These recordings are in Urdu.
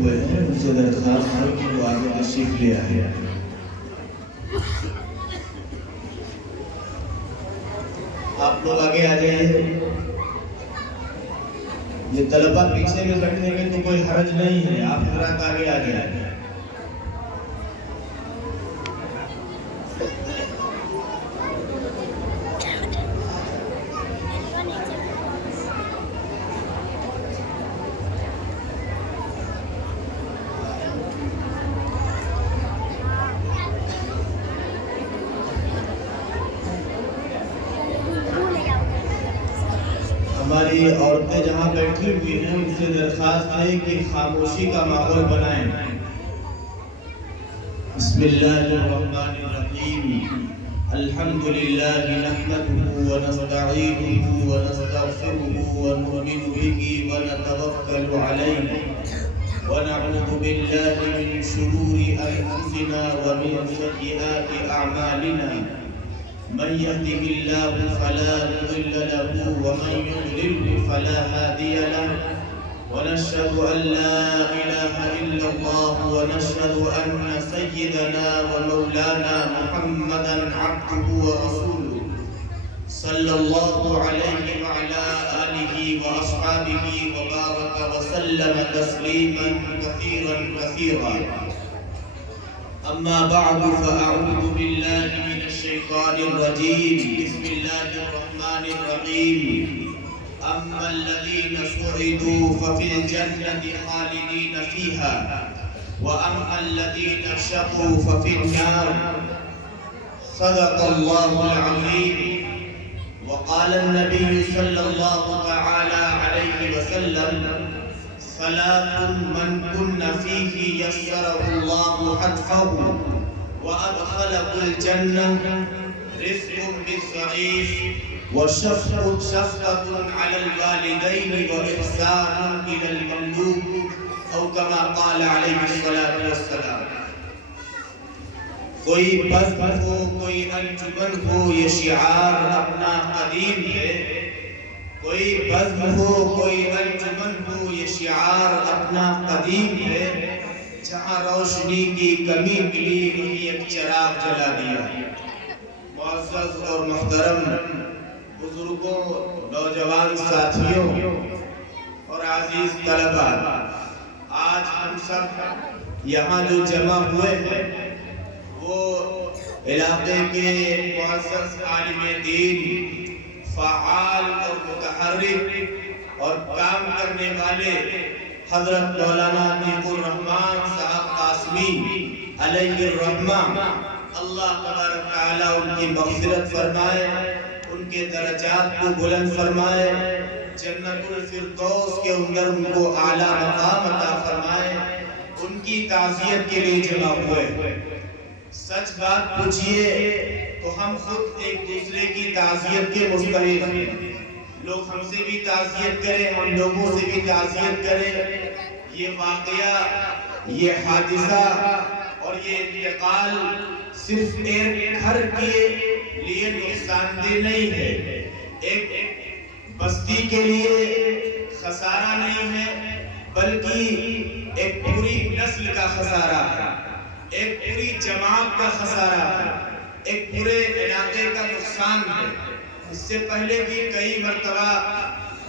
ہوئے ہیں ان سے درخواست ہے کہ وہ آگے تشریف لے آئے. آپ لوگ آگے آ جائیے. یہ طلبہ پیچھے میں بیٹھنے میں تو کوئی حرج نہیں ہے، آپ حضرات آگے آ جائیں. ہماری عورتیں جہاں بیٹھی ہوئی ہیں ان سے درخواست ہے کہ خاموشی کا ماحول بنائیں. بسم اللہ الرحمن الرحیم. الحمد للہ نحمده ونستعینه ونستغفره ونؤمن به ونتوکل علیہ ونعوذ باللہ من شرور انفسنا ومن سیئات اعمالنا. من يهده الله فلا مضل له ومن يضلل فلا هادي له. ونشهد أن لا إله إلا الله ونشهد أن سيدنا ومولانا محمدا عبده ورسوله صلى الله عليه وعلى آله وأصحابه وبارك وسلم تسليما كثيرا كثيرا. أما بعد فأعوذ بالله من الشيطان الرجيم. بسم الله الرحمن الرحيم. أما الذين سعدوا ففي الجنة خالدين فيها وأما الذين شقوا ففي النار. صدق الله العظيم. وقال النبي صلى الله تعالى عليه وسلم ثلاث من كن فيه يسره الله حتفه وأدخله الجنة: رزق بالضعيف وشفقة على الوالدين وإحسان إلى المملوك أو كما قال عليه الصلاة والسلام. کوئی بزم ہو کوئی انجمن ہو یہ شعار اپنا قدیم ہے. کوئی بزم ہو کوئی انجمن ہو یہ شعار اپنا قدیم ہے. جہاں روشنی کی کمی ملی وہیں ایک چراغ جلا دیا. معزز اور محترم بزرگوں، نوجوان ساتھیوں اور عزیز طلبہ، آج ہم سب یہاں جو جمع ہوئے ہیں وہ علاقے کے معزز عالم دین، فعال اور متحرک اور کام کرنے والے حضرت مولانا عطیق الرحمان صاحب قاسمی علیہ الرحمہ، اللہ تبارک تعالیٰ ان کی مغفرت فرمائے، ان کے درجات کو بلند فرمائے، جنت الفردوس کے اندر ان کو اعلیٰ مقام عطا فرمائے. ان کی تعزیت کے لیے جمع ہوئے. سچ بات پوچھئے تو ہم خود ایک دوسرے کی تعزیت کے مستحق ہیں. لوگ ہم سے بھی تعزیت کریں، ہم لوگوں سے بھی تعزیت کریں. یہ واقعہ، یہ حادثہ اور یہ انتقال صرف ایک گھر کے لیے نقصان دہ نہیں ہے، ایک بستی کے لیے خسارہ نہیں ہے، بلکہ ایک پوری نسل کا خسارہ ہے، ایک پوری جماعت کا خسارہ ہے، ایک پورے علاقے کا نقصان ہے. اس سے پہلے بھی کئی مرتبہ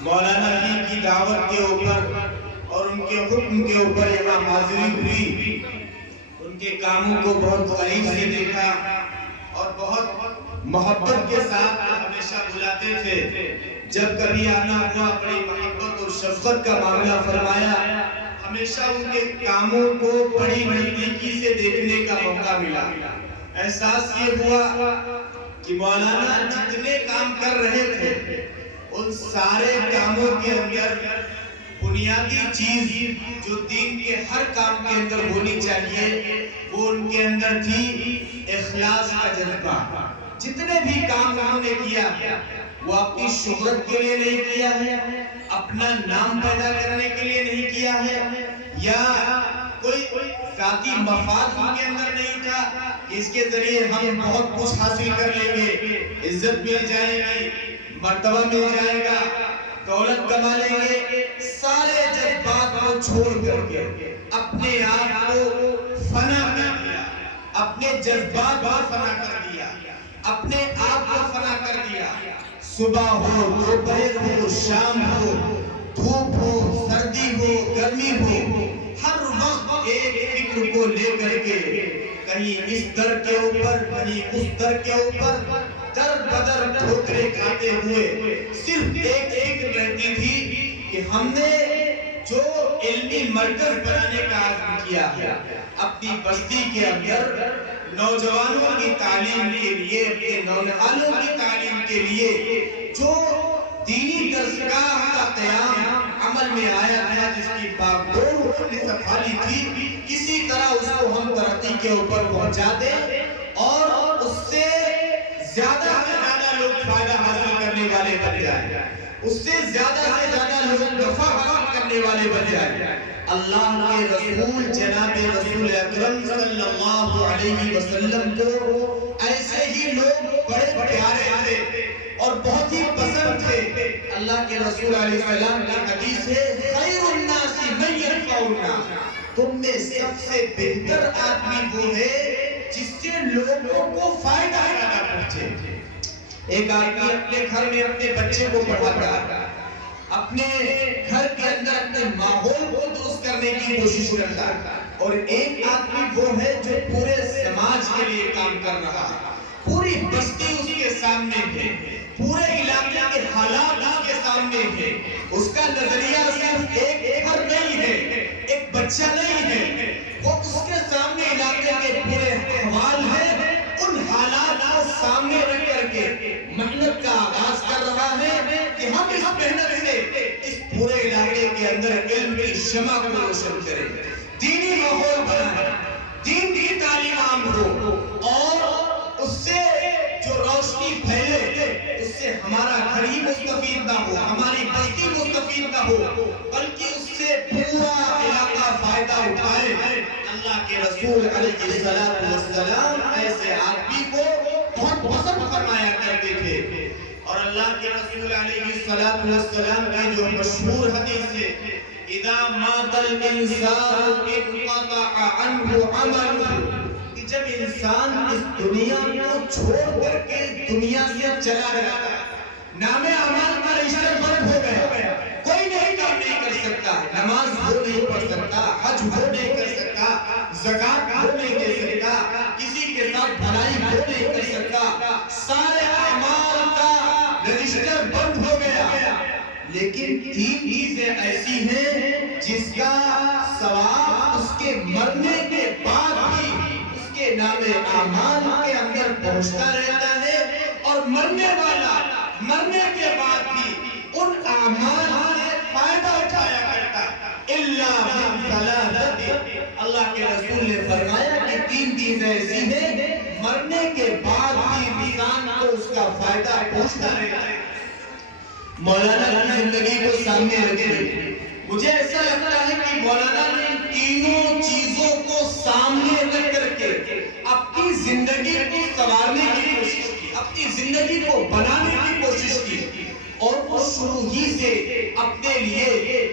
مولانا جی کی دعوت کے اوپر اور ان کے حکم کے اوپر یہاں حاضری ہوئی. ان کے کاموں کو بہت قریب سے دیکھا اور بہت محبت کے ساتھ ہمیشہ بلاتے تھے. جب کبھی آنا ہوا بڑی محبت اور شفقت کا معاملہ فرمایا. ہمیشہ ان کے کاموں کو بڑی نزدیکی سے دیکھنے کا موقع ملا. احساس یہ ہوا کہ مولانا جتنے کام کر رہے تھے ان سارے کاموں کے اندر بنیادی چیز جو دین کے ہر کام کے اندر ہونی چاہیے وہ ان کے اندر تھی: اخلاص کا جذبہ. جتنے بھی کام انہوں نے کیا وہ اپنی شہرت کے لیے نہیں کیا ہے، اپنا نام پیدا کرنے کے لیے نہیں کیا ہے، یا کوئی ذاتی مفاد ان کے اندر نہیں تھا اس کے ذریعے ہم بہت کچھ حاصل کر لیں گے، عزت مل جائے گی، مرتبہ مل جائے گا، دولت کما لیں گے. سارے جذبات کو چھوڑ کر کے اپنے آپ کو فنا کر دیا، اپنے جذبات کو فنا کر دیا، اپنے آپ کو فنا کر دیا. صبح ہو، دوپہر ہو، شام ہو، دھوپ ہو، سردی ہو، گرمی ہو، ہر وقت ایک فکر کو لے کر کے کہیں اس در کے اوپر کہیں اس در کے اوپر در بدر ٹھوکریں کھاتے ہوئے صرف ایک فکر رہتی تھی کہ ہم نے جو علمی مرکز بنانے کا عزم کیا ہے اپنی بستی کے اندر نوجوانوں کی تعلیم کے لیے، اپنے نونہالوں کی تعلیم کے لیے جو دینی درسگاہ کا قیام عمل میں آیا تھا، جس کی باغ نے سنبھالی تھی، کسی طرح اس کو ہم ترقی کے اوپر پہنچا دیں اور اس سے زیادہ سے زیادہ لوگ فائدہ حاصل کرنے والے بن جائیں، اس سے زیادہ لوگ نفع حاصل کرنے والے بن جائیں. اللہ کے رسول جناب رسول اکرم صلی اللہ علیہ وسلم کو ایسے ہی لوگ بڑے پیارے تھے اور بہت ہی پسند تھے. اللہ کے رسول علیہ السلام کی حدیث ہے خیر الناس من ينفع الناس، تم میں سب سے بہتر آدمی وہ ہے جس سے لوگوں کو فائدہ پہنچے. ایک آدمی اپنے گھر میں اپنے بچے کو پڑھاتا ہے، اپنے گھر کے اندر اپنے ماحول کو درست کرنے کی کوشش کرتا ہے، اور ایک آدمی وہ ہے جو پورے سماج کے لیے کام کر رہا ہے. پوری بستی اس کے سامنے ہے، پورے علاقے کے حالات اس کے سامنے ہے. اس کا نظریہ صرف ایک گھر نہیں ہے، ایک بچہ نہیں ہے، وہ اس کے سامنے علاقے کے پورے احوال ہیں. ان حالات کو سامنے رکھ کر کے محنت کا آغاز کر رہا ہے کہ ہم اس محنت سے اس پورے علاقے کے اندر علم کی شمع کو روشن کریں، دینی ماحول بنائیں، دین کی تعلیم عام ہو، اور اس سے جو روشنی پھیلے اس سے ہمارا گھر ہی مستفید نہ ہو، ہماری بستی مستفید نہ ہو، بلکہ اس سے پورا علاقہ فائدہ اٹھائے. اللہ کے رسول علیہ السلام ایسے آدمی کو بہت پسند فرمایا کرتے تھے. اور اللہ کے رسول علیہ السلام کی جو مشہور حدیث ہے اذا مات الانسان انقطع عنه عمله، کہ جب انسان اس دنیا کو چھوڑ کر کے دنیا سے چلا گیا، نام اعمال کا رجسٹر بند ہو گیا، کوئی نہیں کام نہیں کر سکتا، نماز وہ نہیں پڑھ سکتا، حج وہ نہیں کر سکتا، زکات وہ نہیں دے سکتا، کسی کے ساتھ بھلائی وہ نہیں کر سکتا، سارے اعمال کا رجسٹر بند ہو گیا. لیکن تین چیزیں ایسی ہیں جس کا ثواب اس کے مرنے کے بعد بھی اس کے نام اعمال کے اندر پہنچتا رہتا ہے، اور مرنے والا مرنے کے بعد بھی ان اعمال سے فائدہ اٹھایا کرتا. الا من ثلاثۃ، اللہ کے رسول نے فرمایا کہ تین چیزیں ایسی ہیں مرنے کے بعد بھی انسان کو اس کا فائدہ پہنچتا رہتا ہے. مولانا کی زندگی کو سامنے رکھیں، مجھے ایسا لگتا ہے کہ مولانا نے تینوں چیزوں کو سامنے رکھ کر کے اپنی زندگی کو سنوارنے کی کوشش کی، اپنی زندگی کو بنانے کی کوشش کی، اور وہ شروع ہی سے اپنے لیے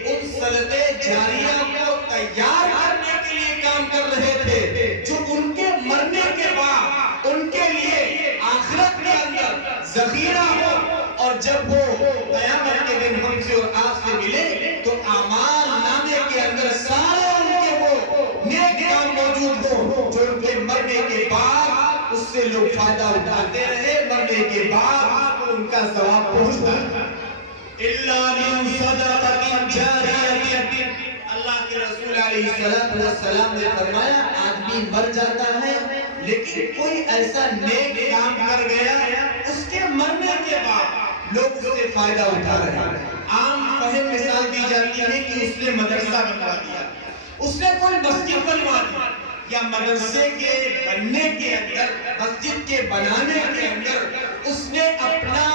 ان صدقے جاریہ کو تیار کرنے کے لیے کام کر رہے تھے جو ان کے مرنے کے بعد ان کے لیے آخرت کے اندر ذخیرہ ہو، اور جب وہ قیامت کے دن ہم سے اور آپ سے ملے تو اعمال نامے کے اندر سارے ان کے وہ نیک کام موجود ہو جو ان کے مرنے کے بعد اس سے لوگ فائدہ اٹھاتے رہے، مرنے کے بعد ان کا ثواب پہنچتا ہے. الا من صدقۃ جاریہ، اللہ کے رسول علیہ السلام نے فرمایا آدمی مر جاتا ہے لیکن کوئی ایسا نیک کام کر گیا اس کے مرنے کے بعد لوگ اس سے فائدہ اٹھا رہے ہیں. عام فہم مثال دی جاتی ہے کہ اس نے مدرسہ بنوا دیا، اس نے کوئی مسجد بنوا دی، یا مدرسے کے بننے کے اندر، مسجد کے بنانے کے اندر اس نے اپنا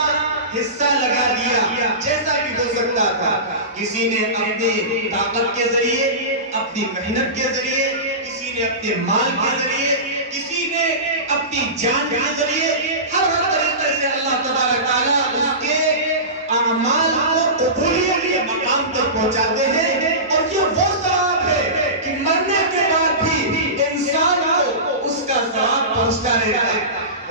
حصہ لگا دیا، جیسا بھی ہو سکتا تھا. کسی نے اپنی طاقت کے ذریعے، اپنی محنت کے ذریعے، کسی نے اپنے مال کے ذریعے، کسی نے اپنی جان کے ذریعے، ہر طریقے سے اللہ تبارک تعالیٰ اس کے اعمال کو قبولیت کے مقام تک پہنچاتے ہیں. اور یہ وہ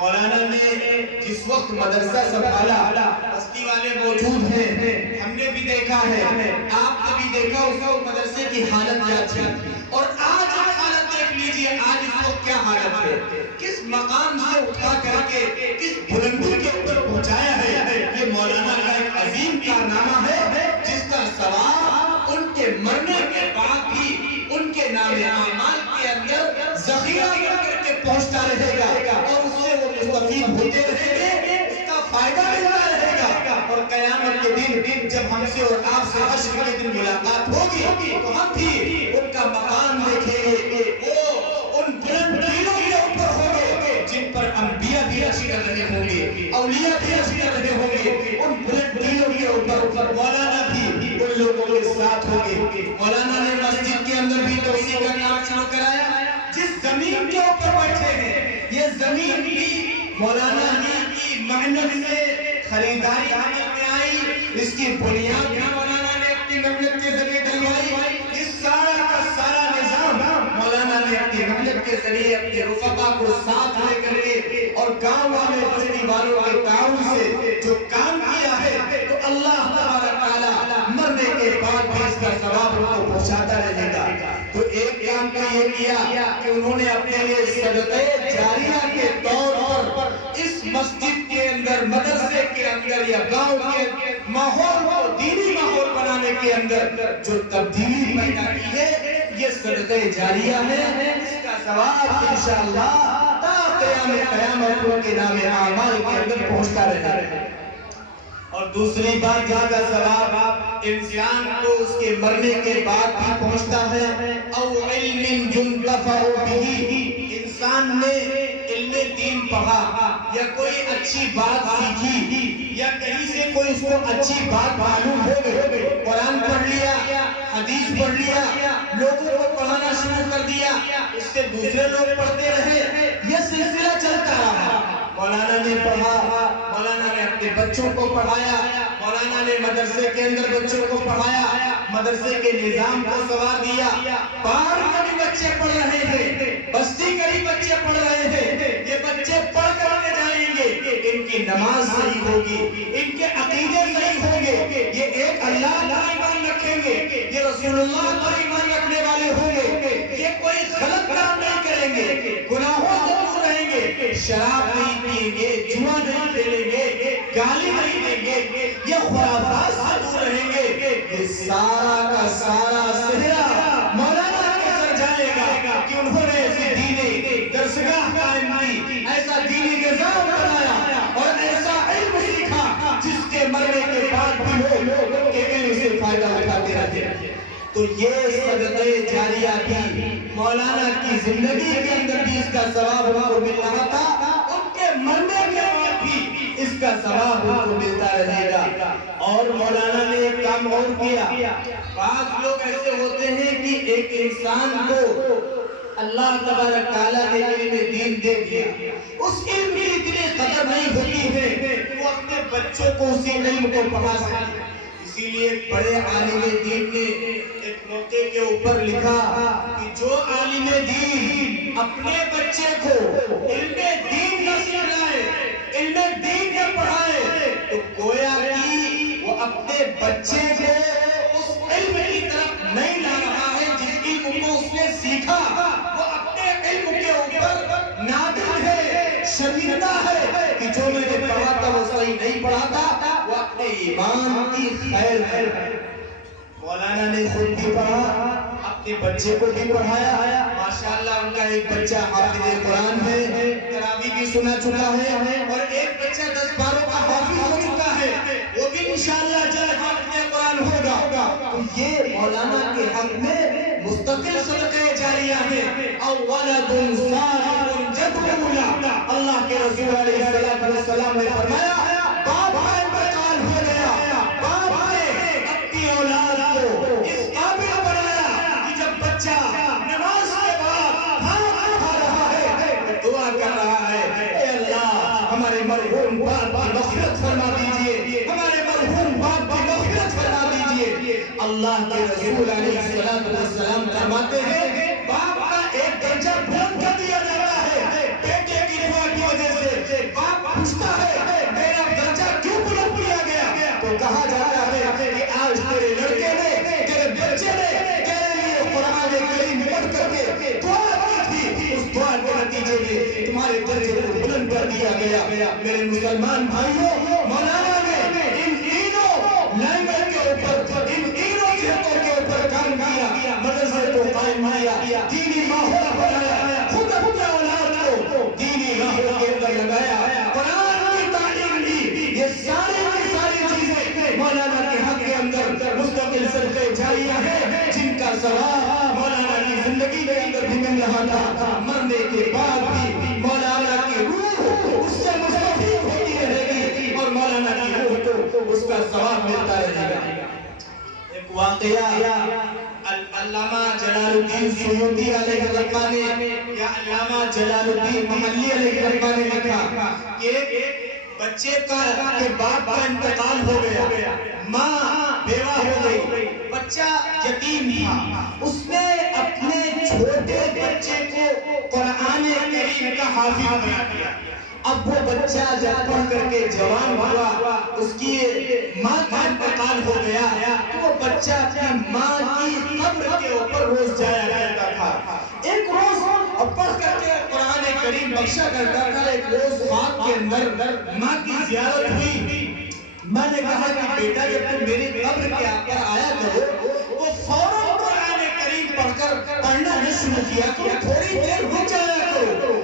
مولانا نے جس وقت مدرسہ سنبھالا بستی والے موجود ہیں، ہم نے بھی دیکھا ہے، آپ نے بھی دیکھا اس وقت مدرسے کی حالت کیا تھی، اور آج حالت دیکھ لیجئے آج اس وقت کیا حالت ہے، کس مقام سے اٹھا کر کے کس بلندی کے اوپر پہنچایا ہے۔ یہ مولانا کا ایک عظیم کارنامہ ہے جس کا ثواب ان کے مرنے کے بعد بھی ان کے نام اعمال کے اندر ذخیرہ کر کے پہنچتا رہے گا، اور اس سے وہ مستفید ہوتے رہیں گے، اس کا فائدہ ملتا رہے گا، اور قیامت کے دن جب ہم سے اور آپ سے حشر کے دن ملاقات ہوگی تو ہم بھی ان کا مقام دیکھیں گے، وہ ان بلند ٹیلوں کے اوپر ہوں گے جن پر انبیاء بھی عرش کر رہے ہوں گے، اولیاء بھی عرش کر رہے ہوں گے، ان بلند ٹیلوں کے اوپر مولانا بھی ان لوگوں کے ساتھ ہوں گے۔ مولانا نے مسجد کے اندر بھی توسیع کا کام شروع کرایا، جس زمین کے اوپر بیٹھے ہیں یہ زمین بھی مولانا کی محنت سے خریداری میں آئی، اس کی بنیاد بھی مولانا نے اپنی محنت کے ذریعے ڈلوائی، اس سارا کا سارا نظام مولانا نے اپنی محنت کے ذریعے اپنے رفقا کو ساتھ لے کر کے اور گاؤں والے بستی والوں کے تعاون سے جو کام کیا ہے، تو اللہ تبارک تعالی مرنے کے بعد بھی اس کا ثواب ان کو پہنچاتا رہے گا۔ تو ایک کام تو یہ کیا کہ انہوں نے اپنے لیے صدقہ جاریہ کے طور پر اس مسجد کے اندر، مدرسے کے اندر یا گاؤں کے ماحول کو دینی ماحول بنانے کے اندر جو تبدیلی پیدا کی ہے، یہ صدقہ جاریہ ہے، اس کا ثواب انشاءاللہ تا قیامت ان کے نام اعمال کے اندر پہنچتا رہے گا۔ اور دوسری بات جہاں کا ثواب انسان کو اس کے مرنے کے بعد بھی پہنچتا ہے، او علم ينتفع به، انسان نے علم دین پڑھا یا کوئی اچھی بات سیکھی یا کہیں سے کوئی اس کو اچھی بات معلوم ہو گئی، قرآن پڑھ لیا، حدیث پڑھ لیا، لوگوں کو پڑھانا شروع کر دیا، اس سے دوسرے لوگ پڑھتے رہے، یہ سلسلہ چلتا رہا۔ مولانا نے پڑھا، مولانا نے اپنے بچوں کو پڑھایا، مولانا نے مدرسے کے اندر بچوں کو پڑھایا، مدرسے کے نظام کو سوار دیا، باہر کے بھی بچے پڑھ رہے تھے، بستی کے بھی بچے پڑھ رہے تھے، یہ بچے پڑھ کر کے جائیں گے، ان کی نماز صحیح ہوگی، ان کے عقیدے صحیح ہوں گے، یہ ایک اللہ کا ایمان رکھیں گے، یہ رسول اللہ کا ایمان رکھنے والے ہوں گے، یہ کوئی غلط کام نہیں کریں گے، گناہوں سے دور رہیں گے، شراب نہیں پیئیں گے، جوا نہیں کھیلیں گے، گالی نہیں دیں گے، یہ خرافات سے دور رہیں گے، یہ سارا کا سارا صحرا مولانا کے سر جائے گا کہ انہوں نے ایسی دینی درسگاہ قائم کی، ایسا دینی نظام بنایا اور ایسا علم سیکھا جس کے مرنے کے بعد بھی لوگ کے علم سے فائدہ اٹھاتے رہتے ہیں۔ تو یہ صدقہ جاریہ بھی مولانا کی زندگی کے اندر بھی اس کا ثواب ان کو مل رہا تھا، ان کے مرنے کے بعد بھی اس کا ثواب ان کو ملتا رہے گا۔ اور مولانا نے ایک کام اور کیا، بعض لوگ ایسے ہوتے ہیں کہ ایک انسان کو اللہ تبارک تعالیٰ نے علم دین دے دیا، اس علم کی اتنی قدر نہیں ہوتی ہے وہ اپنے بچوں کو اسی علم کو پڑھا سکے، اسی لیے بڑے عالم دین نے ایک موقع کے اوپر لکھا کہ جو عالم دین اپنے بچے کو علم دین نہ سکھائے، علم دین نہ پڑھائے، تو گویا کہ وہ اپنے بچے کو اس علم کی طرف نہیں لا رہا ہے جس علم کو اس نے سیکھا، وہ اپنے علم کے اوپر نادر ہے، شرمندہ ہے کہ جو میں نے پڑھا تھا وہ صحیح نہیں پڑھا تھا، وہ اپنے ایمان کی خیر ہے۔ مولانا نے خود بھی پڑھا، اپنے بچے کو بھی پڑھایا، ماشاءاللہ ان کا ایک بچہ حافظ قرآن ہے، تراویح بھی سنا چکا ہے، اور ایک بچہ 10 باروں کا حافظ ہو چکا ہے، وہ بھی انشاءاللہ جلد حافظ قرآن ہوگا۔ تو یہ مولانا کے حق میں مستقل صدقہ جاریہ ہے۔ او ولد صالح يدعو له، اللہ کے رسول علیہ السلام نے فرمایا باپ کا انتقال ہو گیا، باپ نے اپنی اولاد کو اس قابل بنایا کہ جب بچہ نماز کے بعد ہاتھ اٹھا رہا ہے، دعا کر رہا ہے، اے اللہ ہمارے مرحوم باپ کی مغفرت فرما دیجئے، ہمارے مرحوم باپ کی مغفرت فرما دیجئے۔ اللہ کے رسول علیہ السلام فرماتے ہیں باپ کا ایک درجہ بلند کر دیا جاتا ہے بیٹے کی دعا کی وجہ سے، درجے کو بلند کر دیا گیا۔ میرے مسلمان بھائیوں، مولانا نے ان تینوں لینگویج کے اوپر، ان تینوں جہتوں کے اوپر کام کیا، مدرسے کو قائم کیا، دینی ماحول بنایا، خود اپنے اولاد کو دینی راہوں کے اندر لگایا، قرآن کی تعلیم دی۔ یہ ساری کی ساری چیزیں مولانا کے حق کے اندر مستقل صدقے جاریہ ہے، جن کا ثواب مولانا کی زندگی کے اندر بھی مل رہا تھا، مرنے کے بعد بھی مولانا کی روح اس سے مستفید ہوتی رہے گی اور مولانا کی روح کو اس کا ثواب ملتا رہے گا۔ ایک واقعہ علامہ جلال الدین سیوطی علیہ الرحمہ نے یا علامہ جلال الدین محلی علیہ الرحمہ نے لکھا کہ بچے کے باپ کا انتقال ہو گیا، ماں بیوہ ہو گئی، بچہ یتیم تھا، اس نے اپنے چھوٹے بچے کو قرآن کریم کا حافظ بنا دیا۔ اب وہ بچہ جب پڑھ کر کے جوان ہوا، اس کی ماں کا انتقال ہو گیا، تو وہ بچہ اپنی ماں کی قبر کے اوپر روز جایا کرتا تھا۔ ایک روز پڑھ کر کے قرآن کریم بخشا کرتا تھا، ایک روز خواب کے اندر ماں کی زیارت ہوئی۔ ماں نے کہا کہ بیٹا جب تم میری قبر کے پر آیا کرو، وہ فوراً قرآن کریم پڑھ کر پڑھنا نہ شروع کیا کرو، تھوڑی دیر رک جایا کرو۔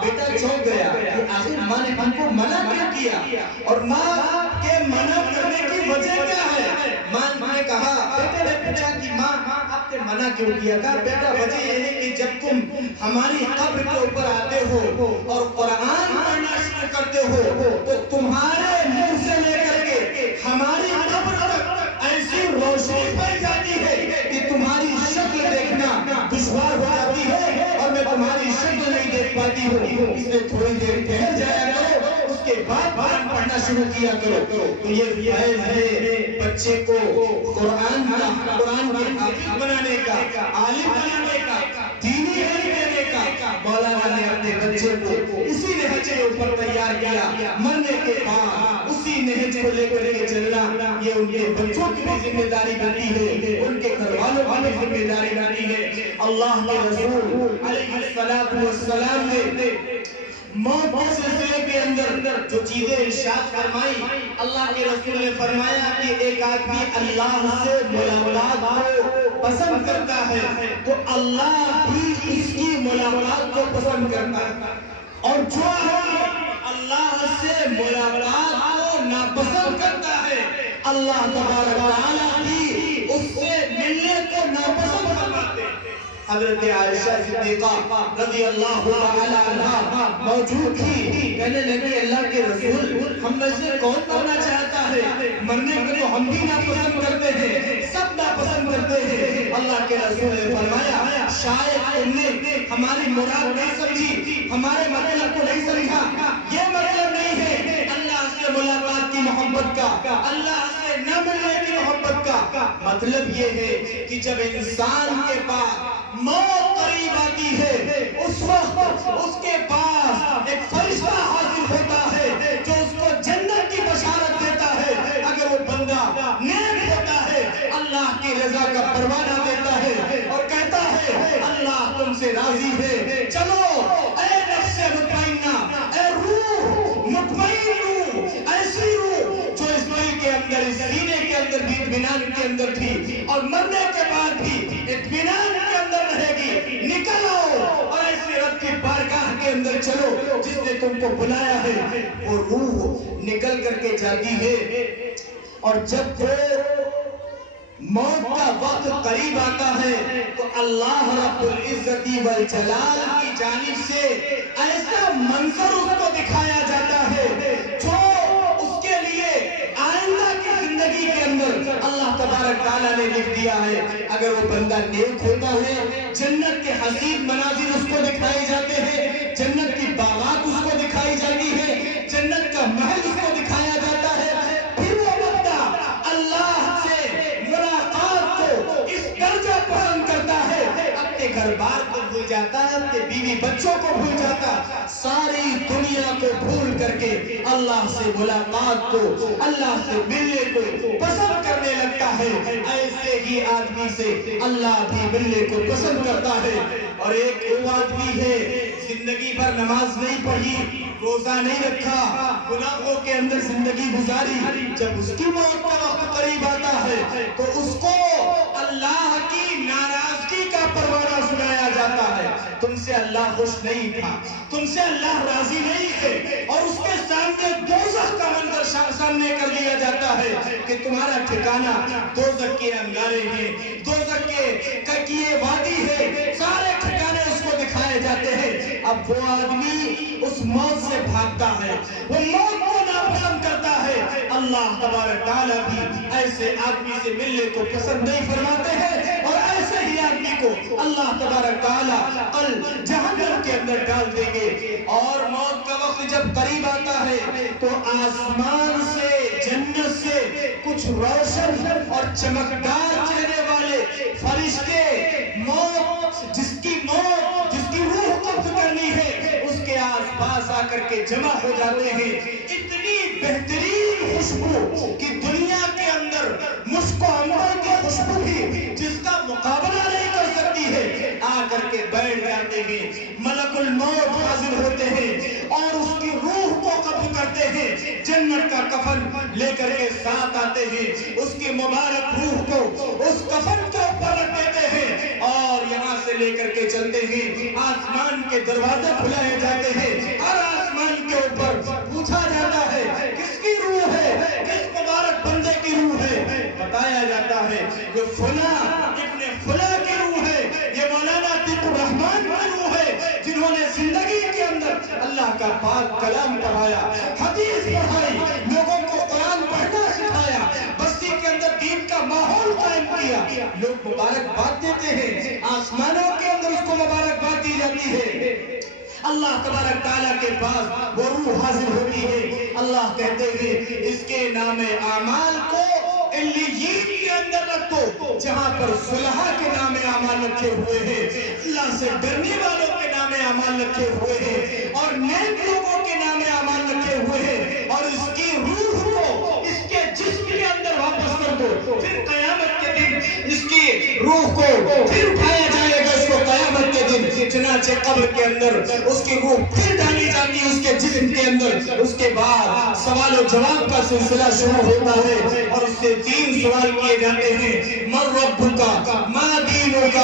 بیٹا چونک گیا کہ آخر ماں نے ہم کو منع کیوں کیا اور ماں کے منع کرنے کی وجہ کیا ہے؟ ماں نے کہا، بیٹے نے پوچھا کہ ماں آپ نے منع کیوں کیا؟ کہا بیٹا وجہ یہ ہے کہ جب تم ہماری قبر کے اوپر آتے ہو اور قرآن پڑھنا شروع کرتے ہو تو تمہارے منہ سے لے کر کے ہماری قبر تک ایسی روشنی پھیل جاتی ہے کہ تمہاری شکل دیکھنا دشوار ہو جاتی ہے اور میں تمہاری شکل نہیں دیکھ پاتی ہوں، اس نے تھوڑی دیر ٹھہر جایا کرو، اس کے بعد قرآن پڑھنا شروع کیا کرو۔ تو یہ فیض ہے بچے کو قرآن کے حافظ بنانے کا، عالم بنانے کا، دینی علم دینے کا۔ مولانا نے اپنے بچے کو اسی نہج کے اوپر تیار کیا، مرنے کے بعد اسی نہج کو لے کر کے چلنا یہ ان کے بچوں کی بھی ذمہ داری بنتی ہے، ان کے گھر والوں کی بھی ذمہ داری بنتی ہے۔ اللہ کے رسول علیہ السلام نے موت کے سلسلے کے اندر جو چیزیں ارشاد فرمائی، اللہ کے رسول نے فرمایا کہ ایک آدمی اللہ سے ملاقات کو پسند کرتا ہے تو اللہ بھی اس کی ملاقات کو پسند کرتا ہے، اور جو اللہ سے ملاقات کو ناپسند کرتا ہے اللہ تبارک و تعالیٰ بھی اس سے ملنے کو ناپسند فرماتے ہیں۔ حضرت عائشہ صدیقہ رضی اللہ تعالی عنہا موجود تھی، کہنے لگی اللہ کے رسول ہم میں سے کون مرنا چاہتا ہے؟ مرنے کو تو ہم بھی ناپسند کرتے ہیں، سب ناپسند کرتے ہیں۔ اللہ کے رسول نے فرمایا شاید تم نے ہماری مراد نہیں سمجھی، ہمارے مطلب کو نہیں سمجھا۔ یہ مطلب نہیں ہے اللہ سے ملاقات کی محبت کا، اللہ سے نہ ملنے کی محبت کا، مطلب یہ ہے کہ جب انسان کے پاس موت قریب آتی ہے اس وقت اس کے پاس ایک فرشتہ حاضر ہوتا ہے جو اس کو جنت کی بشارت دیتا ہے۔ اگر وہ بندہ نیک ہوتا ہے اللہ کی رضا کا پروانہ دیتا ہے اور کہتا ہے اللہ تم سے راضی ہے، چلو اے نفس مطمئنہ، اے روح مطمئن روح، ایسی روح جو اس دل کے اندر، اس سینے کے اندر بھی اطمینان کے اندر تھی اور مرنے کے بعد بھی اطمینان کے اندر رہے گی، نکل آؤ اور ایسی رب کی بارگاہ کے اندر چلو جس نے تم کو بلایا ہے۔ وہ روح نکل کر کے جاتی ہے اور جب وہ موت کا وقت قریب آتا ہے تو اللہ رب العزت والجلال کی جانب سے ایسا منظر اس کو دکھایا جاتا ہے جو اس کے لیے آئندہ کی زندگی کے اندر اللہ تبارک تعالیٰ نے لکھ دیا ہے۔ اگر وہ بندہ نیک ہوتا ہے جنت کے حسین مناظر اس کو دکھائے جاتے ہیں، جنت کی باغات اس کو دکھائی جاتی ہے، جنت کا محل اس کو دکھایا جاتا ہے۔ پھر وہ بندہ اللہ سے ملاقات کو اس درجہ پسند کرتا ہے، اپنے گھر بار کو بھول جاتا ہے، اپنے بیوی بچوں کو بھول جاتا، ساری دنیا کو بھول کر کے اللہ سے ملاقات کو، اللہ سے ملنے کو پسند کرنے لگتا ہے، ایسے ہی آدمی سے اللہ بھی ملنے کو پسند کرتا ہے۔ اور ایک وہ آدمی ہے زندگی بھر نماز نہیں پڑھی، روزہ نہیں رکھا، گناہوں کے اندر زندگی گزاری، جب اس کی موت کا وقت قریب آتا ہے تو اس کو اللہ کی ناراضگی کا پروانہ سنایا جاتا ہے۔ تم سے اللہ خوش نہیں تھا، تم سے اللہ راضی نہیں ہے، اور اس کے سامنے دوزخ کا منظر سامنے کر دیا جاتا ہے کہ تمہارا ٹھکانہ دوزخ کے انگارے ہیں، دوزخ کی یہ وادی ہے، سارے ٹھکانے اس کو دکھائے جاتے ہیں۔ اب وہ آدمی اس موت سے بھاگتا ہے، وہ موت کو ناپسند کرتا ہے۔ اللہ تبارک تعالیٰ بھی ایسے آدمی سے ملنے کو پسند نہیں فرماتے ہیں، اور ایسے ہی آدمی کو اللہ تبارک تعالیٰ کل جہنم کے اندر ڈال دیں گے۔ اور موت کا وقت جب قریب آتا ہے تو آسمان سے، جنت سے کچھ روشن اور چمکدار چہرے والے فرشتے جس کی روح قبض کرنی ہے، اس کے آس پاس آ کر کے جمع ہو جاتے ہیں۔ اتنی بہترین خوشبو کہ دنیا کے اندر مشک و عنبر کی خوشبو بھی جس کا مقابلہ نہیں کر سکتی ہے، آ کر کے بیٹھ جاتے ہیں۔ ملک الموت حاضر ہوتے ہیں اور اس کی روح کو قبض کرتے ہیں، جنت کا کفن لے کر کے ساتھ آتے ہیں، اس کی مبارک روح کو اس کفن کے اوپر رکھ دیتے ہیں، اور یہاں سے لے کر کے چلتے ہیں۔ آسمان کے دروازے کھلائے جاتے ہیں، اور آسمان کے اوپر پوچھا جاتا ہے کس کی روح ہے، کس مبارک بندے کی روح ہے؟ بتایا جاتا ہے کہ فلاں ابن فلاں کی روح ہے، یہ مولانا عطیق الرحمن کی روح ہے، جنہوں نے زندگی کے اندر اللہ کا پاک کلام پڑھایا، حدیث پڑھائی، لوگوں کو قرآن پڑھنا سکھایا، بستی کے اندر دین کا ماحول قائم کیا۔ لوگ مبارکباد دیتے ہیں، آسمانوں کے اندر اس کو مبارکباد دی جاتی ہے۔ اللہ تبارک تعالیٰ کے پاس وہ روح حاضر ہوتی ہے، اللہ کہتے ہیں اس کے نام اعمال کو علیین کے اندر رکھ دو، جہاں پر صلحاء کے نام اعمال رکھے ہوئے ہیں، اللہ سے ڈرنے والوں کے نام اعمال رکھے ہوئے ہیں، اور نیک لوگوں کے نام اعمال رکھے ہوئے ہیں، اور اس کی روح کو اس کے جسم کے اندر واپس کر دو، پھر قیامت کے دن اس کی روح کو پھر اٹھایا جائے گا، اس کو قیامت کے دن چنانچہ قبر کے اندر اس کی روح پھر ڈالی جاتی ہے اس کے جسم کے اندر۔ اس کے بعد سوال و جواب کا سلسلہ شروع ہوتا ہے، اور اس سے 3 سوال کیے جاتے ہیں، من ربک، ما دینک،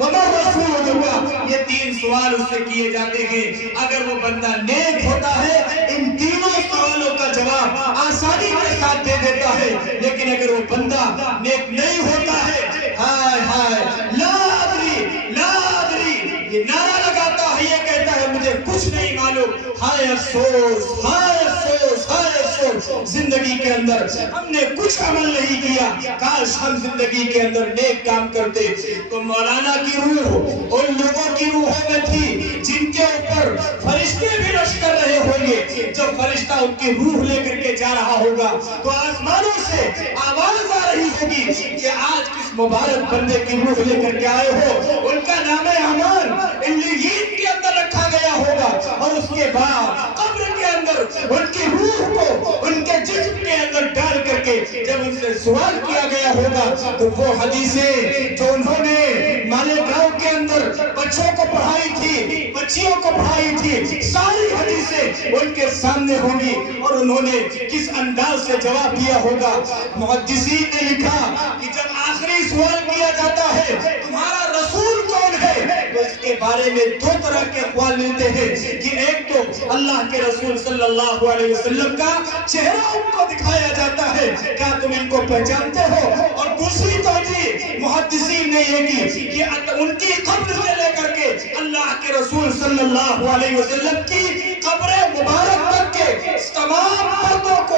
ومن رسولک۔ یہ 3 سوال اس سے کیے جاتے ہیں۔ اگر وہ بندہ نیک ہوتا ہے، ان تینوں سوالوں کا جواب آسانی کے ساتھ دے دیتا ہے، لیکن اگر وہ بندہ نیک نہیں ہوتا ہے، ہائے ہائے، لا ادری لا ادری، یہ نعرہ لگاتا ہے، یہ کہتا ہے مجھے کچھ نہیں معلوم، ہائے افسوس، ہائے افسوس، ہائے افسوس، زندگی کے اندر ہم نے کچھ عمل نہیں کیا، کاش ہم زندگی کے اندر نیک کام کرتے۔ تو مولانا کی روح ان لوگوں کی روحوں میں تھی جن کے اوپر فرشتے بھی رش کر رہے ہوں گے۔ جب فرشتہ ان کی روح لے کر کے جا رہا ہوگا تو آسمانوں سے آواز آ رہی ہوگی کہ آج کس مبارک بندے کی روح لے کر کے آئے ہو، ان کا نام اعمال علیین کے اندر رکھا گیا ہوگا، اور اس کے بعد قبر کے اندر ان کی روح کو ان کے جسم کے اندر ڈال کر کے جب ان سے سوال کیا گیا ہوگا تو وہ حدیثیں جو انہوں نے مالیگاؤں کے اندر بچوں کو پڑھائی تھی، بچیوں کو پڑھائی تھی، ساری حدیثیں ان کے سامنے ہوں گی، اور انہوں نے کس انداز سے جواب دیا ہوگا۔ محدثین نے لکھا کہ جب آخری سوال کیا جاتا ہے تمہارا رسول کون ہے، تو اس کے بارے میں 2 طرح کے اقوال ملتے ہیں کہ ایک تو اللہ کے رسول صلی اللہ علیہ وسلم کا چہرہ ان کو دکھایا جاتا ہے، کیا تم ان کو پہچانتے ہو، اور دوسری توجیہ محدثین نے یہ کی کہ ان کی قبر سے لے کر کے اللہ کے رسول صلی اللہ علیہ وسلم کی قبر مبارک تک کے تمام پردوں کو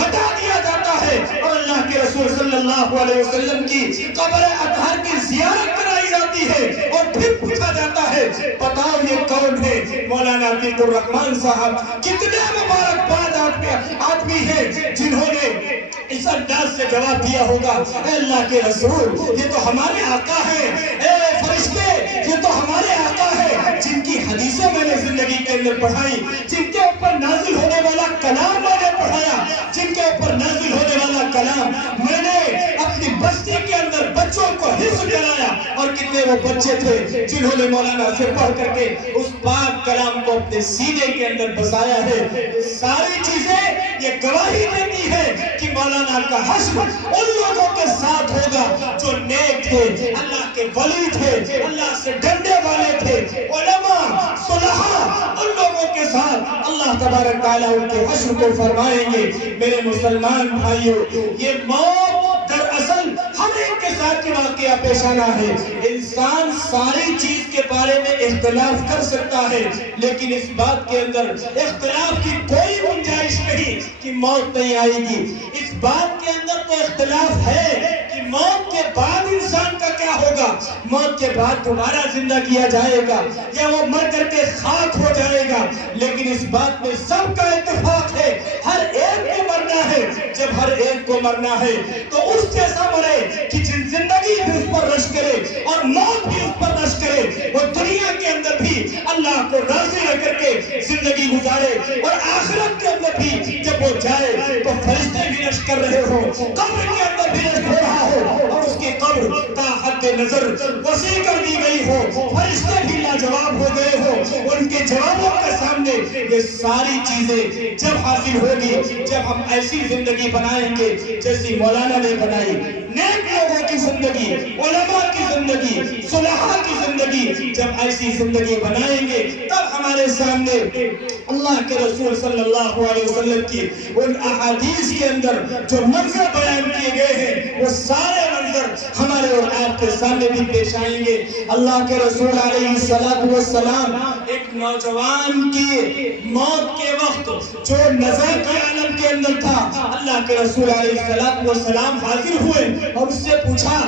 ہٹا دیا جاتا ہے، اور اللہ کے رسول صلی اللہ علیہ وسلم کی قبر اطہر کی زیارت کرائی جاتی ہے، اور پھر پوچھا جاتا ہے بتاؤ یہ کون ہے؟ مولانا عطیق الرحمن صاحب کتنے مبارکباد آدمی ہیں جنہوں نے اس انداز سے جواب دیا ہوگا، اے اللہ کے رسول یہ تو ہمارے آقا ہیں، اے فرشتے اندر پڑھائی، جن کے اوپر نازل ہونے والا کلام میں نے پڑھایا، جن کے اوپر نازل ہونے والا کلام میں نے اپنی بستی کے اندر بچوں کو حفظ کرایا، اور کتنے وہ بچے تھے جنہوں نے مولانا سے پڑھ کر کے اس پاک کلام کو اپنے سینے کے اندر بسایا ہے۔ ساری چیزیں یہ گواہی دیتی ہے کہ مولانا کا حشر ان لوگوں کے ساتھ ہوگا جو نیک تھے، اللہ کے ولی تھے، اللہ سے ڈرنے والے تھے، علماء صلحاء، ان لوگوں کے ساتھ اللہ تبارک تعالیٰ ان کے حشر کو فرمائیں گے۔ میرے مسلمان بھائیوں، یہ موت دراصل ہر ایک کے ساتھ واقعہ پیش آنا ہے۔ انسان ساری چیز کے بارے میں اختلاف کر سکتا ہے، لیکن اس بات کے اندر اختلاف کی کوئی گنجائش نہیں کہ موت نہیں آئے گی۔ اس بات کے اندر تو اختلاف ہے کہ موت کے بعد انسان کا کیا ہوگا، موت کے بعد دوبارہ زندہ کیا جائے گا یا وہ مر کر کے خاک ہو جائے گا، لیکن اس بات میں سب کا اتفاق ہے، ہر ایک کو مرنا ہے۔ جب ہر ایک کو مرنا ہے تو اس جیسا مرے کہ جن زندگی بھی اس پر رشک کرے اور موت بھی اس پر رشک کرے، وہ دنیا کے اندر بھی اللہ کو راضی رہ کر کے زندگی گزارے، اور آخرت کے اندر بھی جب وہ جائے تو فرشتے بھی رشک کر رہے ہو، قبر کے اندر بھی رشک ہو رہا ہو، اور اس کی قبر تا حد نظر وسیع کر دی گئی ہو، فرشتے بھی لاجواب ہو گئے ہو، ان کے جوابوں کے سامنے یہ ساری چیزیں جب حاصل ہوگی، جب ہم ایسی زندگی بنائیں گے جیسی مولانا نے بنائی، نیک لوگوں کی زندگی، علماء کی زندگی، صلحاء کی زندگی، جب ایسی زندگی بنائیں گے تب ہمارے سامنے اللہ کے رسول صلی اللہ علیہ وسلم کی ان احادیث کے اندر جو منظر بیان کیے گئے ہیں وہ سارے منظر ہمارے اور آپ کے سامنے بھی پیش آئیں گے۔ اللہ کے رسول علیہ السلام ایک نوجوان کی موت کے وقت جو نظر کے عالم کے اندر تھا، اللہ کے رسول علیہ السلام حاضر ہوئے اور اس سے پوچھا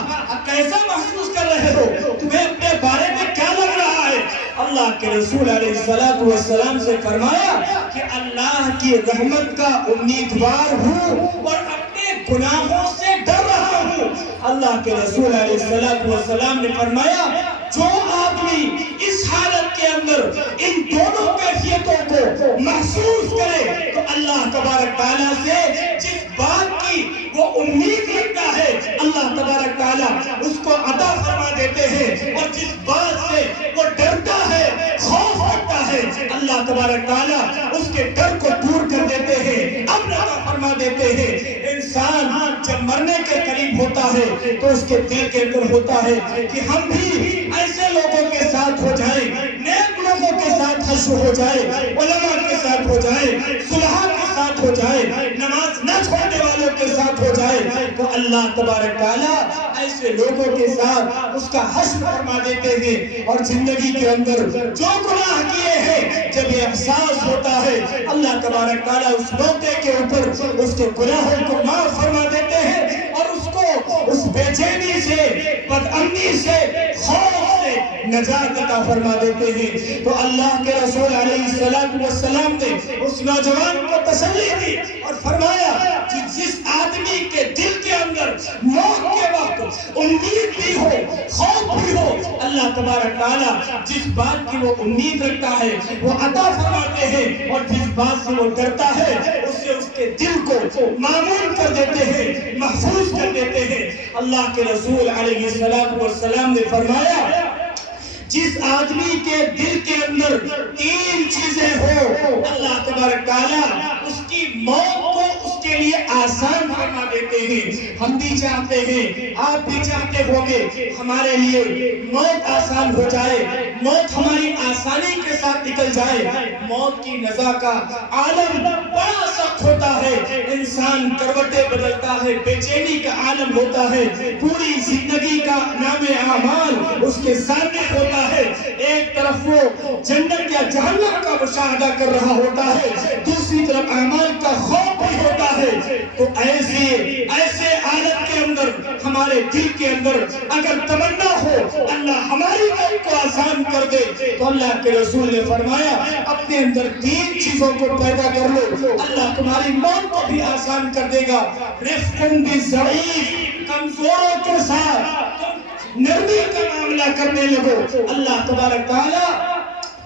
کیسا محسوس کر رہے ہو، تمہیں اپنے بارے میں کیا لگ رہا ہے؟ اللہ کے رسول علیہ السلام سے فرمایا کہ اللہ کی رحمت کا امیدوار ہوں اور اپنے گناہوں سے ڈر رہا ہوں۔ اللہ کے رسول علیہ السلام نے فرمایا جو آدمی اس حالت کے اندر ان دونوں کیفیتوں کو محسوس کرے تو اللہ تبارک تعالیٰ سے جس بات کی وہ امید رکھتا ہے اللہ تبارک تعالیٰ اس کو عطا فرما دیتے ہیں، اور جس بات سے وہ ڈرتا ہے، خوف رکھتا ہے، اللہ تبارک تعالیٰ اس کے ڈر کو دور کر دیتے ہیں، امن عطا فرما دیتے ہیں۔ انسان جب مرنے کے قریب ہوتا ہے تو اس کے دل کے اندر ہوتا ہے کہ ہم بھی ایسے لوگوں کے ساتھ ہو جائیں، نیک لوگوں کے ساتھ حشر ہو جائے، علماء کے ساتھ ہو جائے، صلحاء کے ساتھ ہو جائے، نماز نہ چھوڑنے والوں کے ساتھ ہو جائے، تو اللہ تبارک تعالیٰ ایسے لوگوں کے ساتھ اس کا حشر فرما دیتے ہیں۔ اور زندگی کے اندر جو گناہ کیے ہیں جب یہ احساس ہوتا ہے اللہ تبارک تعالیٰ اس موقع کے اوپر اس کے گناہوں کو معاف فرما دیتے ہیں، اور اس کو اس بے چینی سے، بد امنی سے، خوف سے نجات عطا فرما دیتے ہیں۔ تو اللہ کے رسول علیہ السلام نے اس نوجوان کو تسلی دی اور فرمایا کہ جس آدمی کے دل کے اندر موت کے وقت امید بھی ہو، خوف بھی ہو، اللہ تبارک تعالیٰ جس بات کی وہ امید رکھتا ہے وہ عطا فرماتے ہیں، اور جس بات سے وہ ڈرتا ہے اس سے اس کے دل کو معمول کر دیتے ہیں، محفوظ کر دیتے ہیں۔ اللہ کے رسول علیہ السلام نے فرمایا جس آدمی کے دل کے اندر تین چیزیں ہو اللہ تبارک تعالیٰ اس کی موت کو اس کے لیے آسان فرما دیتے ہیں۔ ہم بھی چاہتے ہیں، آپ بھی چاہتے ہوگے ہمارے لیے موت آسان ہو جائے، موت ہماری آسانی کے ساتھ نکل جائے۔ موت کی نزا کا عالم بڑا سخت ہوتا ہے، انسان کروٹیں بدلتا ہے، بے چینی کا عالم ہوتا ہے، پوری زندگی کا نام اعمال اس کے سامنے ہوتا ہے، ایک طرف وہ جنت یا جہنم کا مشاہدہ کر رہا ہوتا ہے، دوسری طرف اعمال کا خوف بھی ہوتا ہے۔ تو ایسے حالت کے اندر ہمارے دل کے اندر اگر تمنا ہو اللہ ہماری موت کو آسان کر دے تو اللہ کے رسول نے فرمایا اپنے اندر تین چیزوں کو پیدا کر لو، اللہ تمہاری موت کو بھی آسان کر دے گا۔ رفقن بالضعیف، کمزوروں کے ساتھ نرمی کا معاملہ کرنے لگو، اللہ تبارک تعالیٰ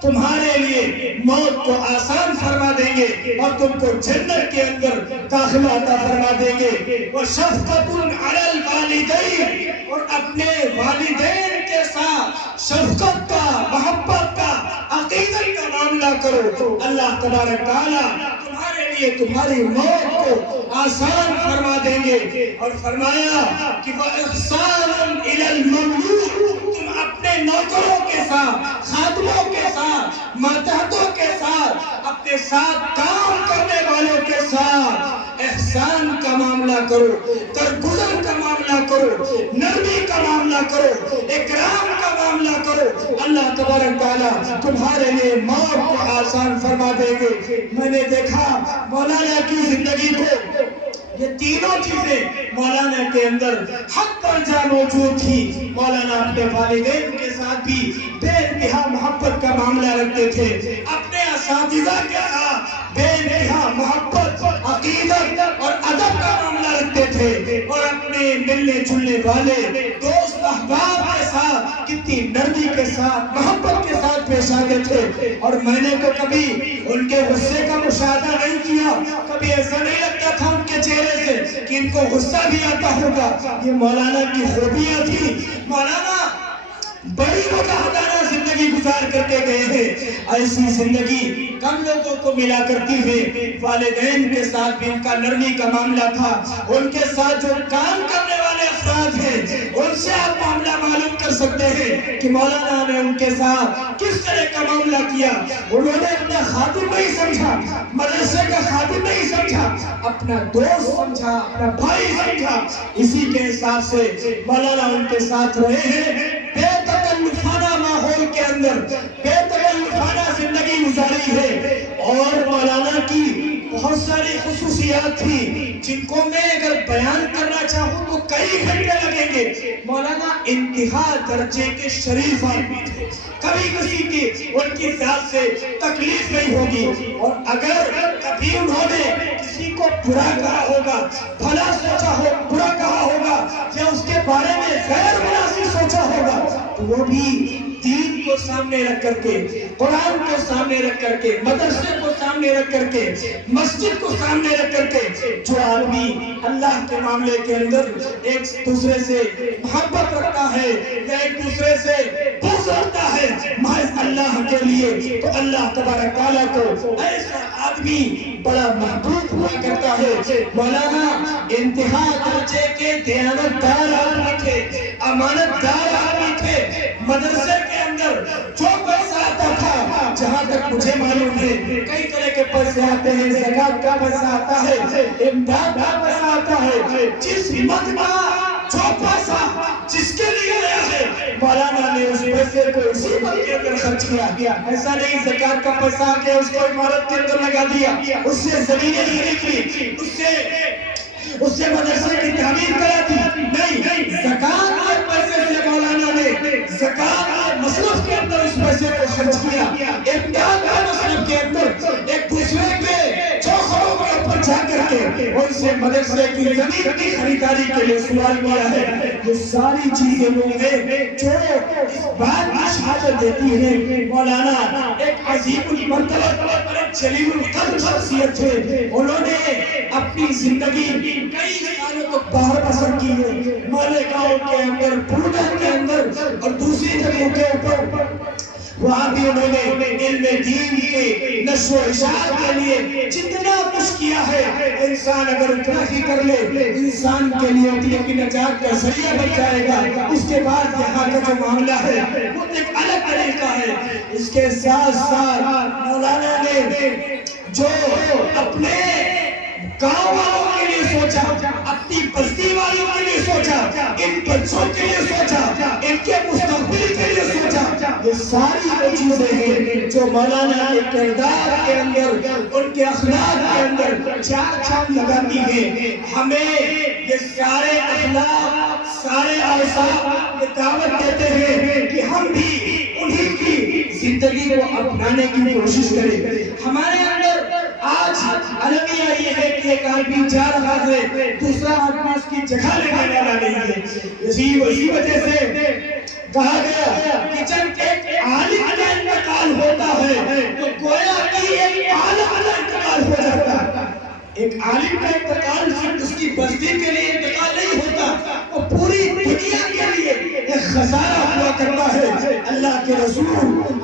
تمہارے لیے موت کو آسان فرما دیں گے اور تم کو جنت کے اندر داخلہ عطا فرما دیں گے۔ وَشَفْقَةٌ عَلَى الْوَالِدَيْنِ، اور اپنے والدین کے ساتھ شفقت کا، محبت کا، عقیدت کا معاملہ کرو تو اللہ تبارک تعالیٰ تمہارے لیے تمہاری موت کو آسان فرما دیں گے۔ اور فرمایا کہ وَإِحْسَانٌ إِلَى الْمَمْلُوكِ، تم اپنے نوکروں کے ساتھ، خادموں کے ساتھ، ماتحتوں کے ساتھ، اپنے ساتھ کام کرنے والوں کے ساتھ احسان کا معاملہ کرو، درگزر کا معاملہ کرو، نرمی کا معاملہ کرو، اکرام کا معاملہ کرو۔ اللہ تبارک تعالیٰ تمہارے لیے موت کو آسان فرما دیں گے۔ میں نے دیکھا مولانا کی زندگی کو یہ تینوں چیزیں مولانا کے اندر حق پر جا موجود تھی۔ مولانا اپنے والدین کے ساتھ بھی بے انتہا محبت کا معاملہ رکھتے تھے، اپنے اساتذہ کے ساتھ بے انتہا محبت، عقیدت اور ادب کا معاملہ رکھتے تھے، اور اپنے ملنے جلنے والے دوست احباب کے ساتھ کتنی نرمی کے ساتھ، محبت کے ساتھ پیش آتے تھے۔ اور میں نے تو کبھی ان کے غصے کا مشاہدہ نہیں کیا، کبھی ایسا نہیں لگتا تھا ان کے چہرے سے کہ ان کو غصہ بھی آتا ہوگا۔ یہ مولانا کی خوبیاں تھی۔ مولانا بڑی مجاہدانہ زندگی گزار کر کے گئے ہیں۔ ایسی زندگی کم لوگوں کو ملا کرتی ہے۔ والدین کے ساتھ بھی ان کا نرمی کا معاملہ تھا۔ ان کے ساتھ جو کام کرنے والے افراد ہیں ان سے آپ معاملہ معلوم کر سکتے ہیں کہ مولانا نے ان کے ساتھ کس طرح کا معاملہ کیا۔ انہوں نے اپنا خادم نہیں سمجھا، مدرسے کا خادم نہیں سمجھا، اپنا دوست سمجھا، اپنا بھائی سمجھا۔ اسی کے حساب سے مولانا ان کے ساتھ رہے ہیں، بے تکلفانہ ماحول کے اندر بے تکلفانہ زندگی گزاری ہے۔ اور مولانا کی بہت ساری خصوصیات تھی جن کو میں اگر بیان کرنا چاہوں تو کئی گھنٹے لگیں گے۔ مولانا انتہا درجے کے شریف آدمی تھے، کبھی کسی کی ان کی ذات سے تکلیف نہیں ہوگی، اور اگر کبھی انہوں نے کسی کو برا کہا ہوگا، بھلا سوچا ہو، برا کہا ہوگا، یا اس کے بارے میں غیر مناسب سوچا ہوگا، تو وہ بھی دین کو سامنے رکھ کر کے، قرآن کو سامنے رکھ کر کے، مدرسے کو سامنے رکھ کر کے، مسجد کو سامنے رکھ کر کے، جو آدمی اللہ کے معاملے کے اندر ایک دوسرے سے محبت رکھتا ہے یا ایک دوسرے سے بغض رکھتا ہے محض اللہ کے لیے، تو اللہ تبارک تعالیٰ کو ایسا آدمی بڑا محبوب ہوا کرتا ہے۔ مولانا انتہا درجے کے دیانتدار آدمی تھے، امانت دار آدمی تھے۔ مدرسے کے اندر جو پیسہ آتا تھا، جہاں تک مجھے معلوم ہے کئی طرح کے پیسے آتے ہیں، زکوٰۃ کا پیسہ آتا ہے، امداد کا پیسہ آتا ہے، جس ہمت کا جو پیسہ جس کے لیے آیا ہے مولانا نے اس پیسے کو اسی ہمت کے اندر خرچ کیا۔ ایسا نہیں زکوٰۃ کا پیسہ آ کے اس کو عمارت کے اندر لگا دیا، اس سے زمینیں خریدی، اس سے مدرسے کی تعمیر کرا دی، نہیں، زکوٰۃ کے پیسے سے مولانا نے زکوٰۃ مصرف کے اندر اس پیسے کو خرچ کیا۔ امداد کے مصرف کے اندر ایک دوسرے کے چوکھڑوں کے اوپر جا کر کے ان سے مدرسے کی زمین کی خریداری کے لیے سوال کیا ہے۔ یہ ساری چیزیں وہ ہیں جو اس بات کی شہادت دیتی ہیں مولانا ایک عظیم المرتبہ اور ایک جلیل القدر شخصیت تھے۔ انہوں نے اپنی زندگی کئی سالوں تک باہر بسر کی ہے، مالیگاؤں کے اندر، پونا کے اندر اور دوسری جگہوں کے اوپر۔ وہاں بھی انہوں نے علم دین کے نشر و اشاعت کے لیے جتنا کچھ کیا ہے، انسان اگر اتنا ہی کر لے انسان کے لیے دین کی نجات کا ذریعہ بن جائے گا۔ اس کے بعد یہاں کا جو معاملہ ہے وہ ایک الگ طریقہ ہے۔ اس کے ساتھ ساتھ مولانا نے جو اپنے گاؤں والوں کے لیے سوچا، اپنی بستی والوں کے لیے سوچا، ان بچوں کے لیے سوچا، ان کے مستقبل کے لیے سوچا، یہ ساری وہ چیزیں ہیں جو مولانا کے کردار کے اندر، ان کے اخلاق کے اندر چار چاند لگاتی ہیں۔ ہمیں یہ سارے اخلاق، سارے اوصاف دعوت دیتے ہیں کہ ہم بھی انہی کی زندگی کو اپنانے کی کوشش کریں۔ ہمارے اندر آج المیہ یہ ہے کہ ایک آدمی جا رہا ہے، دوسرا آدمی اس کی جگہ لینے والا نہیں ہے۔ اسی وجہ سے کہا گیا کہ جب ایک عالم کا انتقال ہوتا عالم کا انتقال صرف اس کی بستی کے لیے انتقال نہیں ہوتا، وہ پوری دنیا کے لیے ایک خزانہ ہوا کرتا ہے۔ اللہ کے رسول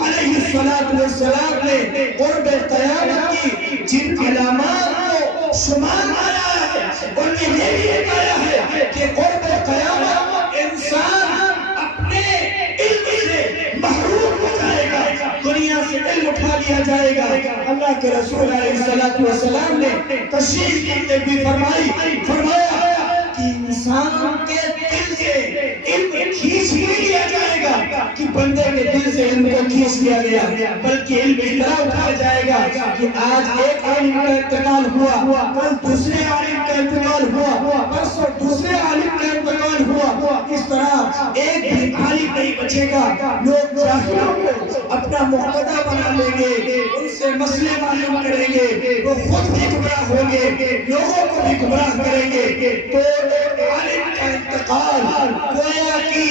علیہ السلام نے قرب قیامت کی جن علامات کو شمار آیا ہے ان میں یہ بھی بتایا ہے کہ قرب قیامت انسان اپنے علم سے محروم ہو جائے گا، دنیا سے علم اٹھا لیا جائے گا۔ اللہ کے رسول علیہ السلام نے تشریح کرتے بھی فرمایا کہ انسان کے دل سے علم کھینچ نہیں لیا جائے گا کہ بندے کے دل سے علم کو کھینچ لیا گیا، بلکہ علم اس طرح اٹھایا جائے گا کہ آج ایک عالم کا انتقال ہوا، کل دوسرے عالم کا انتقال ہوا، پرسوں دوسرے عالم کا انتقال ہوا، اس طرح ایک بھی عالم نہیں بچے گا۔ لوگ جاہلوں کو اپنا مقتدی بنا لیں گے، ان سے مسئلے معلوم کریں گے، وہ خود بھی گمراہ ہوں گے، لوگوں کو بھی گمراہ کریں گے۔ تو ایک عالم کا انتقال گویا کہ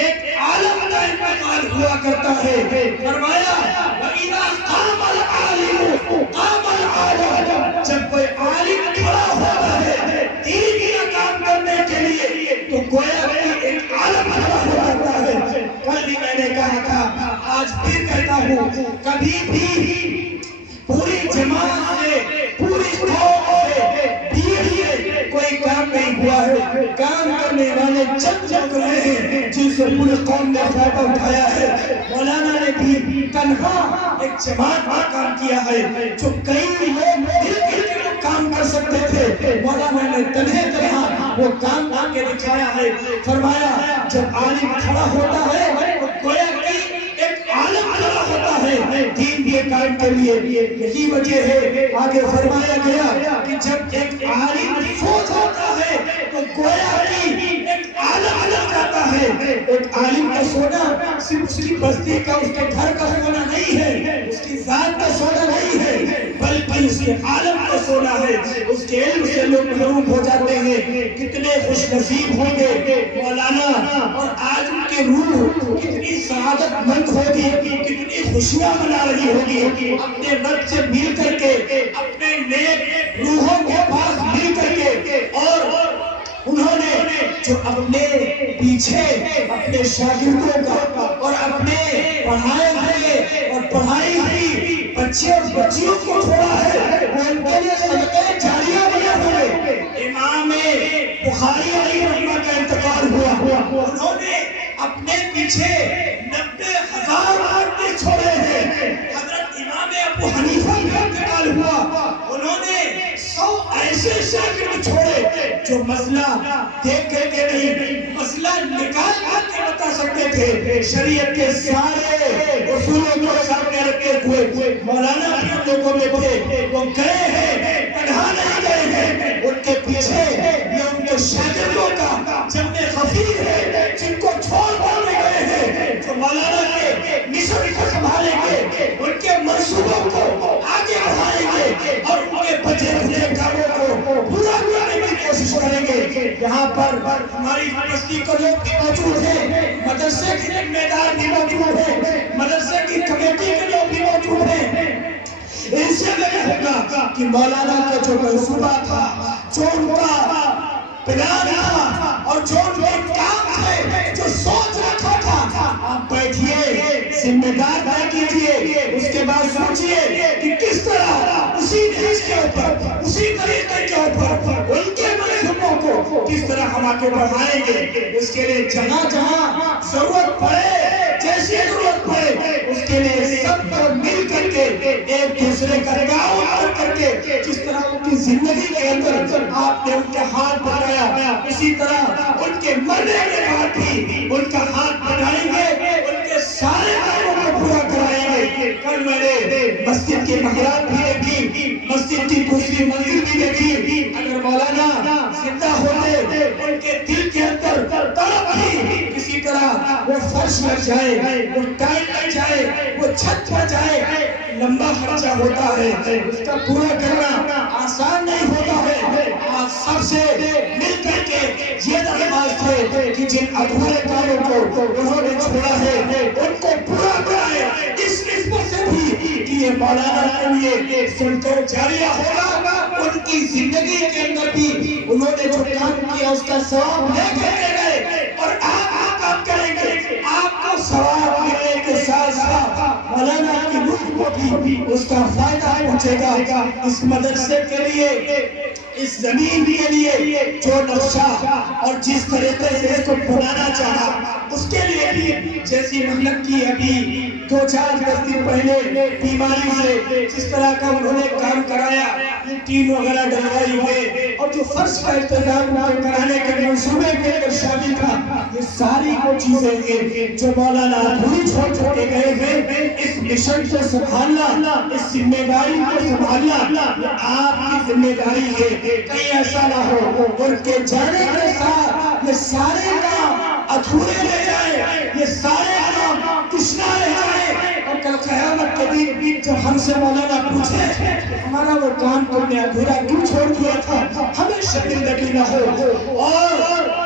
ایک عالم کا انتقال ہوا کرتا ہے۔ فرمایا وَإِذَا قَامَ الْعَالِمُ قَامَ الْعَالِمُ، جب کوئی عالم کھڑا ہوتا ہے دین کا کام کرنے کے لیے تو گویا کہ ایک عالم کھڑا ہو جاتا ہے۔ کل بھی میں نے کہا تھا، آج پھر کہتا ہوں، کبھی بھی پوری جماعت سے، پوری قوم سے، دین سے کوئی کام نہیں ہوا ہے۔ کام کرنے والے چند لوگ رہے ہیں جن سے پوری قوم نے فائدہ اٹھایا ہے۔ مولانا نے بھی تنہا ایک جماعت کا کام کیا ہے، جو کئی لوگ مل کے کام کر سکتے تھے، مولانا نے تنہا وہ کام کر کے دکھایا ہے۔ فرمایا جب عالم کھڑا ہوتا ہے تو گویا کہ ایک عالم کھڑا ہوتا ہے دین کے کام کے لیے۔ یہی وجہ ہے آگے فرمایا گیا کہ جب ایک عالم فوت ہوتا ہے تو گویا کہ ایک عالم لگ جاتا ہے۔ ایک عالم کا سونا صرف اس کی بستی کا، اس کے گھر کا سونا نہیں ہے، اس کی ذات کا سونا نہیں ہے، بلکہ اس کے عالم کا سونا ہے۔ اس کے علم سے لوگ محروم ہو جاتے ہیں۔ کتنے خوش نصیب ہوں گے مولانا اور آج ان کی روح کتنی سعادت مند ہوگی، کتنی خوشیاں منا رہی ہوگی اپنے رب سے مل کر کے، اپنے نیک روحوں کے پاس مل کر کے۔ اور انہوں نے جو اپنے پیچھے اپنے شاگردوں کا اور اپنے پڑھائے ہوئے اور پڑھائی ہوئی بچے اور بچیوں کو چھوڑا ہے، وہ ان کے لیے صدقہ جاریہ بنے ہوئے۔ امام بخاری علیہ رحمہ کا انتقال ہوا، انہوں نے اپنے پیچھے 90,000 آدمی چھوڑے ہیں۔ حضرت امام ابو حنیفہ کا انتقال ہوا، انہوں نے 100 ایسے شاگرد چھوڑے جو مسئلہ دیکھ کر کے نہیں، مسئلہ نکال کر کے بتا سکتے تھے، شریعت کے سارے اصولوں کو سامنے رکھتے ہوئے۔ مولانا بھی ان لوگوں میں تھے، وہ گئے ہیں، تنہا نہیں گئے ہیں، ان کے پیچھے یہ ان کے شاگردوں کا جمع خفیر ہے جن کو چھوڑ بولنے گئے ہیں، جو مولانا کے مشن کو سنبھالیں گے، ان کے منصوبوں کو آگے بڑھائیں گے اور ان کے بچے ہوئے کاموں کو پورا کرنے کی کوشش کریں گے۔ یہاں پر ہماری بستی کے لوگ بھی موجود ہیں، مدرسے کے ذمہ دار بھی موجود ہیں، مدرسے کی کمیٹی کے لوگ بھی موجود ہیں۔ ان سے میں ہوگا کہ مولانا کا جو منصوبہ تھا، جو ان کا پلان تھا اور جو ان کے کام تھے، جو سوچ رکھا تھا، آپ بیٹھئے، ذمہ دار طے کیجئے، اس کے بعد سوچئے کہ کس طرح اسی نہج کے اوپر، اسی طریقے کے اوپر ان کے منصوبوں کو کس طرح ہم آگے بڑھائیں گے۔ اس کے لیے جہاں جہاں ضرورت پڑے، جیسی ضرورت پڑے، اس کے لیے سب کو مل کر کے ایک دوسرے کا تعاون کر کے جس طرح ان کی زندگی کے اندر آپ نے ان کے ہاتھ بڑھایا، اسی طرح ان کے مرنے کے بعد بھی ان کا ہاتھ بڑھائیں گے، ان کے سارے کاموں کو پورا کرائیں گے۔ کل میں نے مسجد کے محراب بھی دیکھی، مسجد کی دوسری منزل بھی دیکھی، اگر مولانا زندہ ہوتے ان کے دل کے اندر تڑپ تھی، کسی طرح وہ فرش لگ جائے، وہ ٹائل لگ جائے، وہ چھت پر جائے، لمبا خرچہ ہوتا ہے، اس کا پورا کرنا آسان نہیں ہوتا ہے۔ آج سب سے مل کر کے یہ درخواست ہے کہ جن ادھورے کاموں کو انہوں نے چھوڑا ہے ان کو پورا کرائے، اس نسبت سے بھی کہ یہ مولانا کے لیے صدقہ جاریہ ہوگا ان کی زندگی کے اندر بھی انہوں نے جو کام کیا اس کا ثواب لے کے گئے، اور آپ کام کریں گے، آپ کو ثواب ملنے کے ساتھ ساتھ مولانا کی روح کو بھی اس کا فائدہ پہنچے گا۔ اس مدرسے کے لیے، اس زمین کے لیے جو نقشہ اور جس طریقے سے اس کو بنانا چاہا، اس کے لیے بھی جیسی محنت کی ابھی 2-4 دن پہلے بیماری سے جس طرح کا انہوں نے کام کرایا، ٹین وغیرہ ڈلوائی ہوئے، اور جو فرش کا انتظام کرانے کے منصوبے کے اندر شامل تھا، یہ ساری وہ چیزیں ہیں جو مولانا ادھوری چھوڑ کے گئے ہیں۔ اس مشن کو سنبھالنا، اس ذمہ داری کو سنبھالنا آپ کی ذمہ داری ہے۔ کہیں ایسا نہ ہو ان کے جانے کے ساتھ یہ سارے کام ادھورے رہ جائیں، یہ سارے کام تشنا رہ جائیں، اور کل قیامت کے دن جب ہم سے مولانا پوچھے ہمارا وہ کام تم نے ادھورا کیوں چھوڑ دیا تھا، ہمیں شرمندگی نہ ہو۔ اور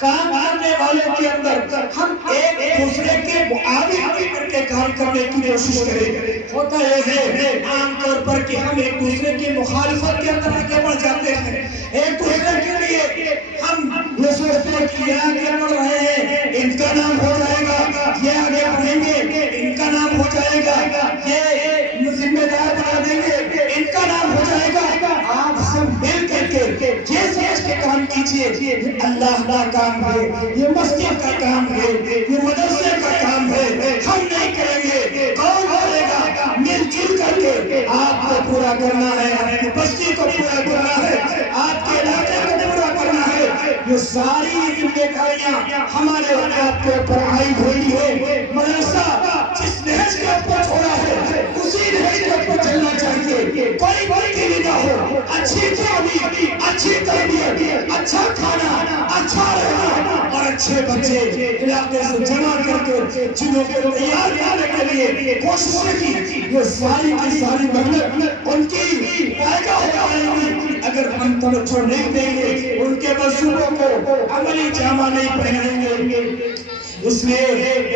کام کرنے والوں کے اندر ہم ایک دوسرے کے معاون کر کے کام کرنے کی کوشش کریں۔ ہوتا یہ ہے عام طور پر کہ ہم ایک دوسرے کی مخالفت کے اندر آگے بڑھ جاتے ہیں، ایک دوسرے کے لیے ہم یہ سوچتے ہیں کہ یہ آگے بڑھ رہے ہیں، ان کا نام ہو جائے گا، یہ آگے بڑھیں گے، ان کا نام ہو جائے گا، یہ ذمہ دار بنا دیں گے، ان کا نام ہو جائے گا۔ آپ سب مل کر کے یہ سوچ کے کام کیجئے، یہ اللہ کا کام ہے، یہ مسجد کا کام ہے، یہ مدرسے کا کام ہے، ہم نہیں کریں گے، کون کرے گا؟ مل جل کر کے آپ کو پورا کرنا ہے، آپ کی بستی کو پورا کرنا ہے، آپ کے علاقے کو پورا کرنا ہے۔ یہ ساری ذمہ داریاں ہمارے اور آپ کے اوپر عائد ہوئی ہے۔ مدرسہ جس نہج کے اوپر چھوڑا ہے اسی نہج کے اوپر چلنا چاہیے، کوئی تبدیلی نہ ہو۔ اچھی تعلیم، اچھی تربیت، اچھا کھانا، اچھا رہنا اور اچھے بچے علاقے سے جمع کر کے جنہوں کو تیار کرنے کے لیے کوششیں کی، یہ ساری کی ساری محنت ان کی فائدہ ہو جائے گی اگر ہم توجہ نہیں دیں گے، ان کے منصوبوں کو عملی جامہ نہیں پہنائیں گے۔ اس لیے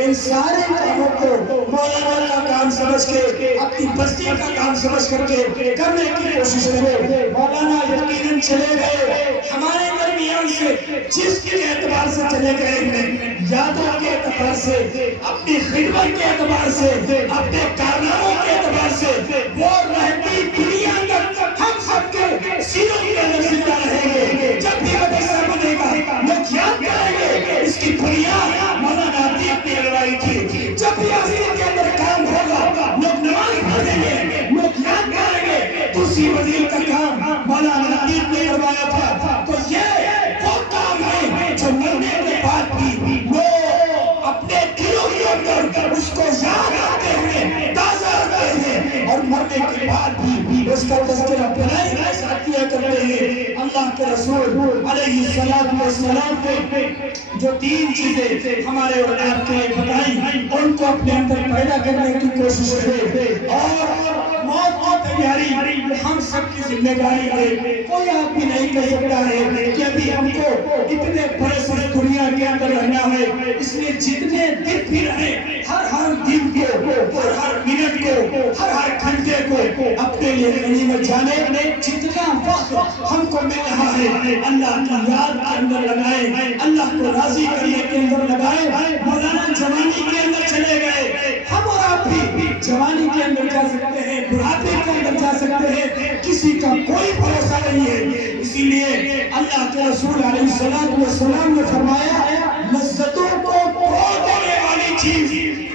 ان سارے کاموں کو مولانا کا کام سمجھ کے، اپنی بستی کا کام سمجھ کر کے کرنے کی کوشش کرے۔ مولانا یقیناً چلے گئے ہمارے درمیان سے، جس کے اعتبار سے چلے گئے ہیں، یادوں کے اعتبار سے، اپنی خدمت کے اعتبار سے، اپنے کارناموں کے اعتبار سے، وہ رہتی دنیا تک ہم سب کے سینوں کے اندر زندہ رہیں گے۔ جب بھی مدرسہ بنے گا لوگ یاد کریں گے اس کی بنیاد مولانا عطیق نے لگائی تھی۔ جب بھی مسجد کے اندر کام ہوگا لوگ نماز پڑھیں گے، لوگ یاد کریں گے دوسری مسجد کا کام مولانا عطیق نے کروایا تھا۔ تو یہ وہ کام ہے جو مرنے کے بعد بھی لوگ اپنے دلوں کے اندر اس کو یاد رکھتے ہیں، تازہ رکھتے ہیں، اور مرنے کے بعد بھی اس کا تذکرہ بنائے کے ساتھ کیا کرتے ہیں۔ اللہ کے رسول علیہ السلام نے جو 3 چیزیں ہمارے اور آپ کے بتائیں ان کو اپنے اندر پیدا کرنے کی کوشش کرے، اور موت کی تیاری ہم سب کی ذمہ داری ہے۔ کوئی آپ بھی نہیں کہہ سکتا ہے کہ ابھی ہم کو اتنے بڑے سے دنیا کے اندر رہنا ہے، اس لیے جتنے دن بھی رہیں ہر دن کو، ہر منٹ کو، ہر گھنٹے کو اپنے لیے غنیمت جانے، جتنا وقت ہم کو مل رہا ہے اللہ کی یاد کے اندر لگائیں، اللہ کو راضی کرنے کے اندر لگائیں۔ مولانا جوانی کے اندر چلے گئے، ہم اور آپ بھی جوانی کے اندر جا سکتے ہیں، بڑھاپے کے اندر جا سکتے ہیں، کسی کا کوئی بھروسہ نہیں ہے۔ اسی لیے اللہ کے رسول علیہ السلام نے فرمایا لذتوں کو توڑ دینے والی چیز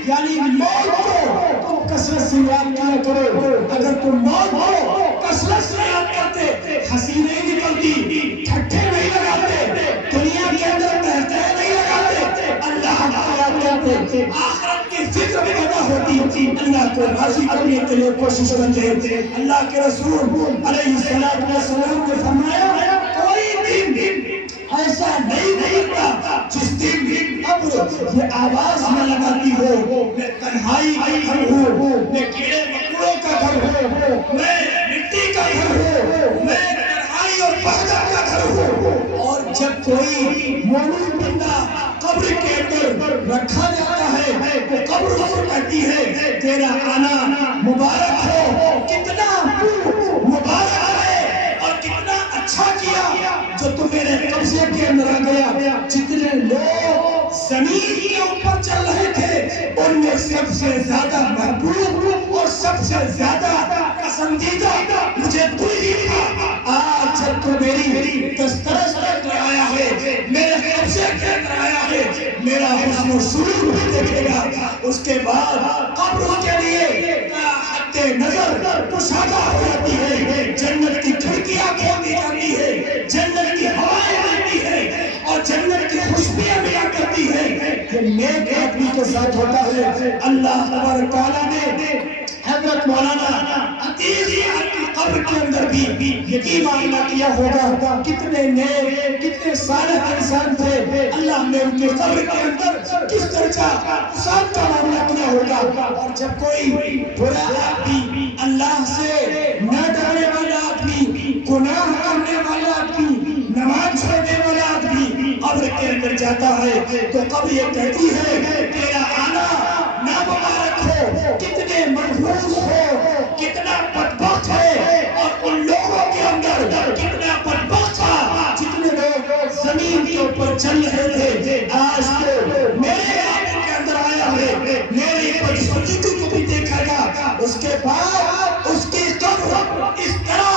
یعنی موت کو تم کثرت سے یاد کیا کرو۔ اگر تم موت کو کثرت سے یاد کرتے، ہنسی نہیں نکلتی، ٹھٹھے نہیں لگاتے، دنیا کے اندر تہتے نہیں لگاتے، اللہ کو یاد کرتے، آخرت کی فکر بھی پیدا ہوتی، اللہ کو راضی کرنے کے لیے کوشش کرتے۔ اللہ کے رسول علیہ السلام نے فرمایا کوئی دن ایسا نہیں گزرتا جس دن ابر یہ آواز نہ لگاتی ہو میں تنہائی کا گھر ہوں، میں کیڑے مکوڑوں کا گھر ہوں، میں مٹی کا گھر ہوں، میں تنہائی اور وحدت کا گھر ہوں۔ اور جب کوئی مومن بندہ قبر کے اندر رکھا جاتا ہے تو قبر اس کو کہتی ہے تیرا آنا مبارک ہو، کتنا مبارک ہے، اور کے اندر آ گیا، جتنے لوگ زمین کے اوپر چل رہے تھے ان میں سب سے زیادہ محبوب اور سب سے زیادہ پسندیدہ مجھے تو ہی تھا۔ آج جب تو میری دسترس کے اندر آیا ہے، میرے قبضے کے اندر آیا ہے، میرا حسن و سلوک بھی دیکھے گا، اس کے بعد قبر کے لیے حد نظر کشادہ ہو جاتی ہے، جنت کی کھڑکیاں کھول دی جاتی ہے، جنت کی ہوائیں آتی ہے اور جنت کی خوشبوئیں ملا کرتی ہے۔ یہ نیک آدمی کے ساتھ ہوتا ہے۔ اللہ تبارک تعالیٰ نے حضرت مولانا عتیق صاحب کی قبر کے اندر بھی یہی معاملہ کیا ہوگا۔ کتنے نیک، کتنے صالح انسان تھے، اللہ نے ان کی قبر کے اندر کس درجہ حساب کا معاملہ کیا ہوگا۔ اور جب کوئی برا آدمی، اللہ سے نہ ڈرنے والا آدمی، گناہ کرنے والا آدمی، نماز چھوڑنے والا آدمی قبر کے اندر جاتا ہے تو قبر یہ کہتی ہے تیرا آنا نامبارک ہو، کتنے منحوس ہو، کتنا بدبخت ہے۔ اور ان لوگوں کے اندر کتنا بدبخت تھا جتنے لوگ زمین کے اوپر چل رہے تھے، آج تو میرے آنے کے اندر آیا ہے، میری بدسلوکی کو بھی دیکھا گا، اس کے بعد اس کی قبر اس طرح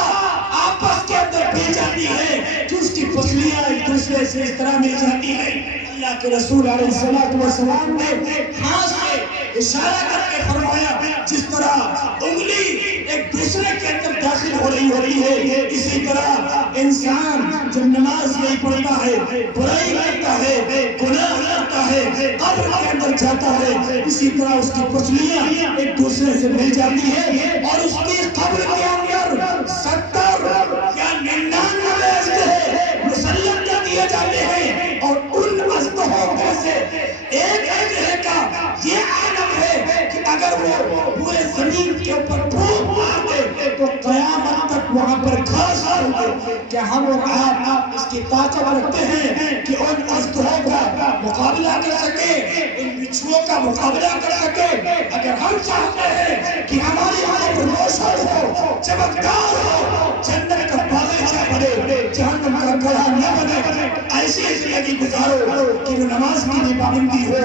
آپس کے اندر بھی جاتی ہے کہ اس کی پسلیاں ایک دوسرے سے اس طرح مل جاتی ہیں۔ اللہ کے رسول علیہ السلام نے ہاتھ سے اشارہ کر کے فرمایا جس طرح انگلی ایک دوسرے کے اندر داخل ہو رہی ہوتی ہے، اسی طرح انسان جب نماز نہیں پڑھتا ہے، برائی کرتا ہے، گناہ کرتا ہے، قبر کے اندر جاتا ہے، اسی طرح اس کی پسلیاں ایک دوسرے سے مل جاتی ہے اور اس کی قبر کے اندر 70 یا 99 اجدہے مسلط کر دیے جاتے ہیں۔ اور ان اجدہوں میں سے ایک اجدہے کا یہ عالم ہے کہ اگر وہ پورے زمین کے اوپر پھونک مار دے تو قیامت تک وہاں پر گھاس ہوگی۔ کہ ہم اور آپ اس کی طاقت رکھتے ہیں کہ ان اجدہوں کا مقابلہ کر سکے، ان بچھوؤں کا مقابلہ کر سکے؟ اگر ہم چاہتے ہیں کہ ہماری قبر روشن ہو، چمکدار ہو، جنت کا باغیچہ بنے، جہنم کا گڑھا نہ بنے، ایسی زندگی گزارو کہ وہ نماز کی بھی پابندی ہو،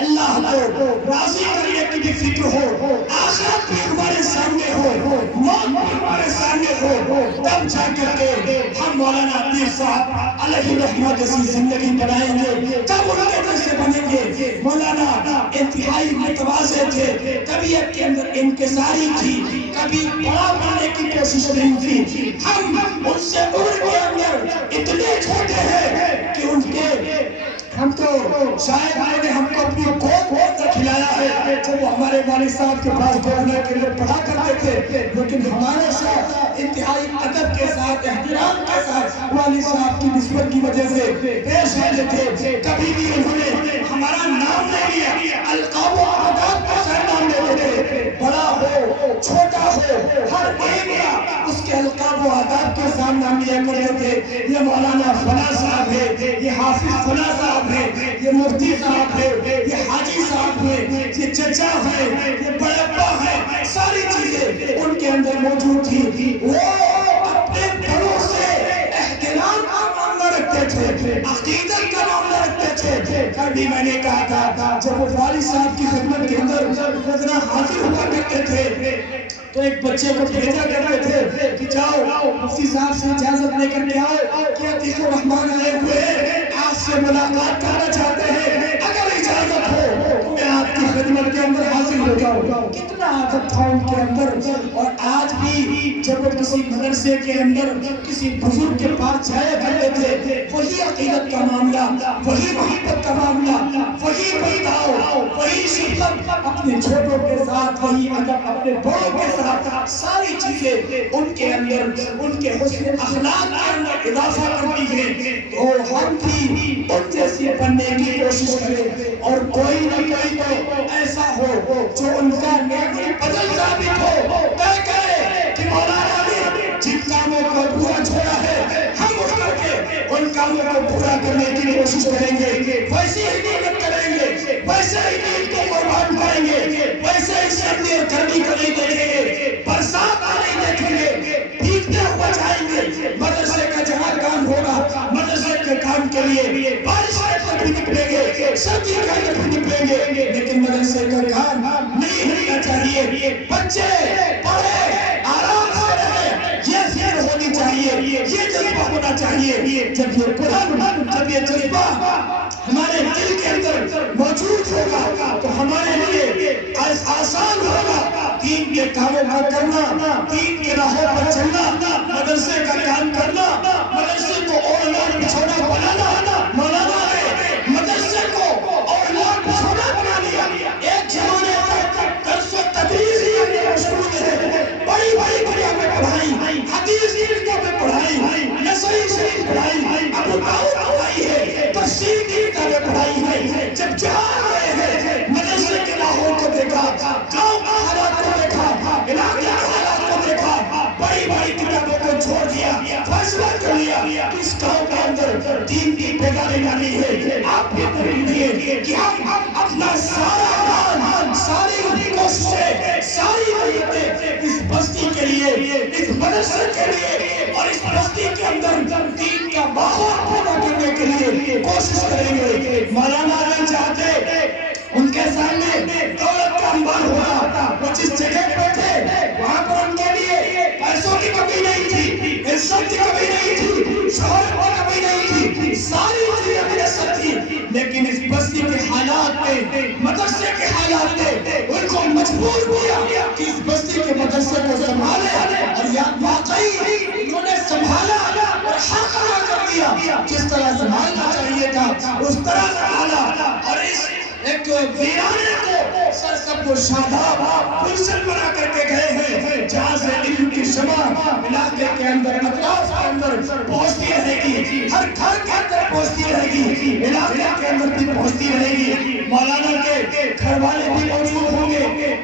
اللہ کو راضی کرنے کی بھی فکر ہو، آخرت بھی ہمارے سامنے ہو، موت بھی ہمارے سامنے ہو، تب جا کر کے ہم مولانا عتیق صاحب علیہ رحمہ جیسی زندگی بنائیں گے، تب ان کے جیسے بنیں گے۔ مولانا انتہائی متواضع تھے، طبیعت کے اندر انکساری تھی، کبھی بڑا بننے کی کوشش نہیں تھی۔ ہم ان سے عمر کے اندر اتنے چھوٹے ہیں کہ ان کے ہم تو شاید انہوں نے ہم کو اپنی گود کر کھلایا ہے، جب وہ ہمارے والد صاحب کے پاس گورنر کے لیے پڑھا کرتے تھے، لیکن ہمارے ساتھ انتہائی ادب کے ساتھ، احترام کے ساتھ والد صاحب کی نسبت کی وجہ سے پیش آتے تھے۔ کبھی بھی انہوں نے ہمارا نام نہیں لیا، القاب و آداب کے ساتھ نام لیتے تھے، بڑا ہو چھوٹا ہو ہر ایک کا اس کے القاب و آداب کے ساتھ نام لیا کرتے تھے۔ یہ مولانا فلاں صاحب ہے، یہ حافظ فلاں صاحب ہے، یہ مفتی صاحب ہے، یہ حاجی صاحب ہے، یہ چچا ہے، یہ بڑپا ہے، ساری چیزیں ان کے اندر موجود تھی۔ وہ اپنے بڑوں سے احترام کا معاملہ رکھتے تھے، عقیدت کا معاملہ رکھتے تھے۔ کبھی میں نے کہا تھا جب وہ والد صاحب کی خدمت کے اندر خزنہ حاضر ہوا کرتے تھے تو ایک بچے کو بھیجا کرتے تھے کہ جاؤ مفتی صاحب سے اجازت لے کر کے آؤ کہ عتیق الرحمن آئے ہوئے ہیں، آپ سے ملاقات کرنا چاہتے ہیں، اگر اجازت ہو تو میں آپ کی خدمت کے اندر حاضر ہو جاؤں۔ کتنا عادت تھا ان کے اندر۔ اور آج بھی جب وہ کسی مدرسے کے اندر کسی بزرگ کے پاس جایا کرتے تھے، وہی عقیدت کا معاملہ، وہی محبت کا معاملہ، وہی برتاؤ، وہی شفقت اپنے چھوٹوں کے ساتھ، وہی ادب اپنے بڑوں کے ساتھ، ساری چیزیں ان کے اندر ان کے حسن اخلاق کے اندر اضافہ کرتی ہیں۔ تو ہم بھی ان جیسی بننے کی کوشش کریں، اور کوئی نہ کوئی تو ایسا ہو جو ان کا نعمت بدل ثابت ہو، طے کرے کہ مولانا نے جن کاموں کو پورا چھوڑا ہے ہم اٹھ کر کے ان کاموں کو پورا کرنے کی کوشش کریں گے، ویسے ہی محنت کریں گے، ویسے ہی دین کو قربان کریں گے، ویسے ہی سردی اور گرمی کو نہیں دیکھیں گے، برسات کو نہیں دیکھیں گے، بھیگتے ہوئے جائیں گے۔ مدرسے کا جہاں کام ہوگا، مدرسے کے کام مدرسے کا کام نہیں ہونا چاہیے. بچے پڑھے، آرام سے رہے، یہ فکر ہونی چاہیے، یہ جذبہ ہونا چاہیے. جب یہ قرآن، جب یہ جذبہ ہمارے دل کے اندر موجود ہوگا تو ہمارے لیے آسان ہوگا دین کے کاموں کو کرنا، دین کے راہوں پر چلنا، مدرسے کا کام کرنا، مدرسے کو اور لوگ بچھونا بنانا. مولانا نے مدرسے کو اور لوگ بچھونا بنا لیا. ایک زمانے تک درس و تدریس ہی مشغول ہے، بڑی بڑی کتابیں پڑھائی، حدیث کی کتابیں پڑھائی، نسائی شریف پڑھائی، ابو داؤد پڑھائی ہے، تفسیر کی کتابیں پڑھائی ہے. جب جہاں آئے ہیں مدرسے کے راہوں کو دیکھا، گاؤں کے حالات کو دیکھا، علاقے کے حالات کو دیکھا، بڑی بڑی کتابوں کو چھوڑ دیا، فیصلہ کر لیا اس گاؤں کے اندر دین کی بیداری لانی ہے. آپ یہ کریے کہ ہم اپنا سارا مان، ساری کوششیں، ساری محنتیں اس بستی کے لیے، اس مدرسے کے لیے اور اس بستی کے اندر دین کا ماحول پیدا کرنے کے لیے کوشش کریں گے. مولانا نہیں چاہتے ان کے سامنے دولت کا انبار ہوتا، وہ جس جگہ پہ تھے وہاں پر ان کے لیے پیسوں کی کمی نہیں تھی، عزت کی کمی نہیں تھی، شہرت کی کمی نہیں تھی، ساری چیزیں میسر تھی. لیکن اس بستی کے حالات میں، مدرسے کے حالات نے ان کو مجبور کیا کہ اس بستی کے مدرسے کو سنبھالے. اور یا واقعی انہوں نے سنبھالا اور حق ادا کر دیا. جس طرح سنبھالنا چاہیے تھا اس طرح سنبھالا اور اس ایک ویرانے کو سرسبز و شاداب گلشن بنا کر کے گئے ہیں جہاں سے علم کی شمع علاقے کے اندر، اطراف کے اندر پہنچتی رہے گی، ہر گھر کے اندر پہنچتی رہے گی، علاقے کے اندر بھی پہنچتی رہے گی. مولانا کے گھر والے بھی موجود ہوں گے،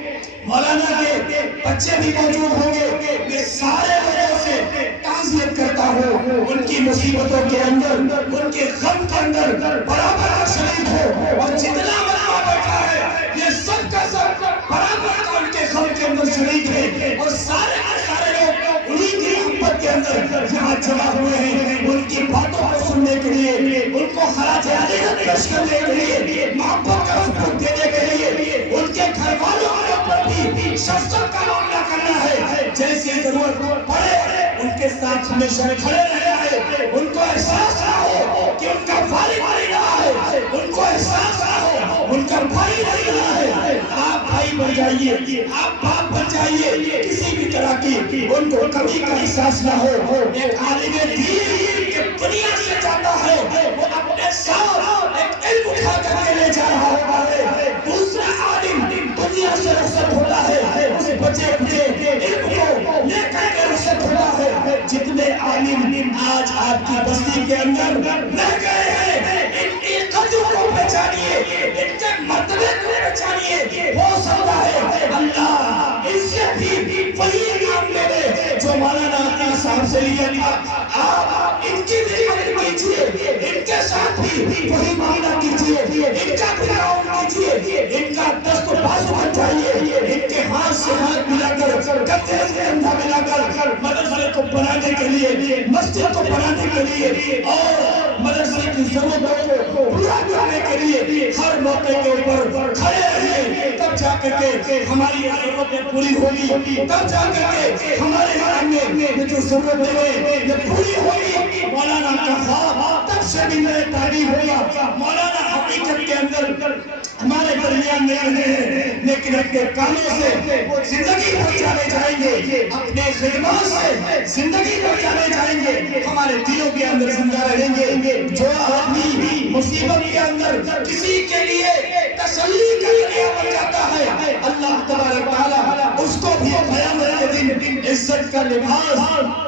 مولانا کے بچے بھی موجود ہوں گے. میں سارے لوگوں سے تعزیت کرتا ہوں، ان کی مصیبتوں کے اندر، ان کے غم کے اندر برابر کا شریک ہو. اور جتنا ملما بیٹھا ہے یہ سب کا سب برابر کا ان کے غم کے اندر شریک ہے. اور سارے کے سارے لوگ انہی کی محبت کے اندر یہاں جمع ہوئے ہیں، ان کی باتوں کو سننے کے لیے، ان کو خراج عقیدت پیش کرنے کے لیے، محبت کا سبوت دینے کے لیے. ان کے گھر والوں کے اوپر بھی شفقت کا معاملہ کرنا ہے. جیسی ضرورت پڑے ان کے ساتھ ہمیشہ کھڑے رہنا ہے. ان کو احساس نہ ہو کہ ان کا والد نہیں رہا ہے، ان کو احساس نہ ہو ان کا بھائی نہیں رہا ہے. آپ بھائی بن جائیے، آپ باپ بن جائیے، کسی بھی طرح کی ان کو کمی کا احساس نہ ہو. ایک عالم دین کہ دنیا سے جاتا ہے وہ اپنے ساتھ ایک علم اٹھا کر کے لے جا رہا ہوتا ہے. دوسرا عالم دنیا سے رخصت ہوتا ہے، اس بچے بچے علم کو لے کر کے رخصت ہوتا ہے. جتنے عالم آج آپ کی بستی کے اندر رہ گئے ہیں، ان کی قدر کو پہچانیے، ان کے مرتبے کو پہچانیے. ہو سکتا ہے اللہ ان سے بھی وہی کام لے لے جو مولانا عطیہ صاحب سے لیا تھا. آپ ان کی بھی مدد کیجیے، ان کے ساتھ بھی وہی معاملہ کیجیے، ان کا بھی تعاون کیجیے، ان کا دست و بازو بن جائیے، ان کے ہاتھ سے ہاتھ ملا کر، کندھے سے کندھا ملا کر مدرسے کو بنانے کے لیے، مسجد کو بنانے کے لیے اور مدرسے کی ضرورتوں کو پورا کرنے کے لیے ہر موقع کے اوپر کھڑے رہیے. تب جا کر کے ہماری ضرورتیں پوری ہوگی، تب جا کر کے ہمارے سامنے یہ جو ضرورتیں ہیں یہ پوری ہوگی. مولانا کا خواب تب سے بھی میرے تعریف ہوگا. مولانا حقیقت کے اندر ہمارے درمیان نہیں رہے ہیں، لیکن اپنے کاموں سے وہ زندگی بچانے جائیں گے، اپنے خدمات سے زندگی بچانے جائیں گے، ہمارے دلوں کے اندر زندہ رہیں گے. جو آدمی مصیبت کے اندر کسی کے لیے تسلی کا ذریعہ بن جاتا ہے، اللہ تبارک تعالیٰ اس کو بھی قیامت کے دن عزت کا لباس،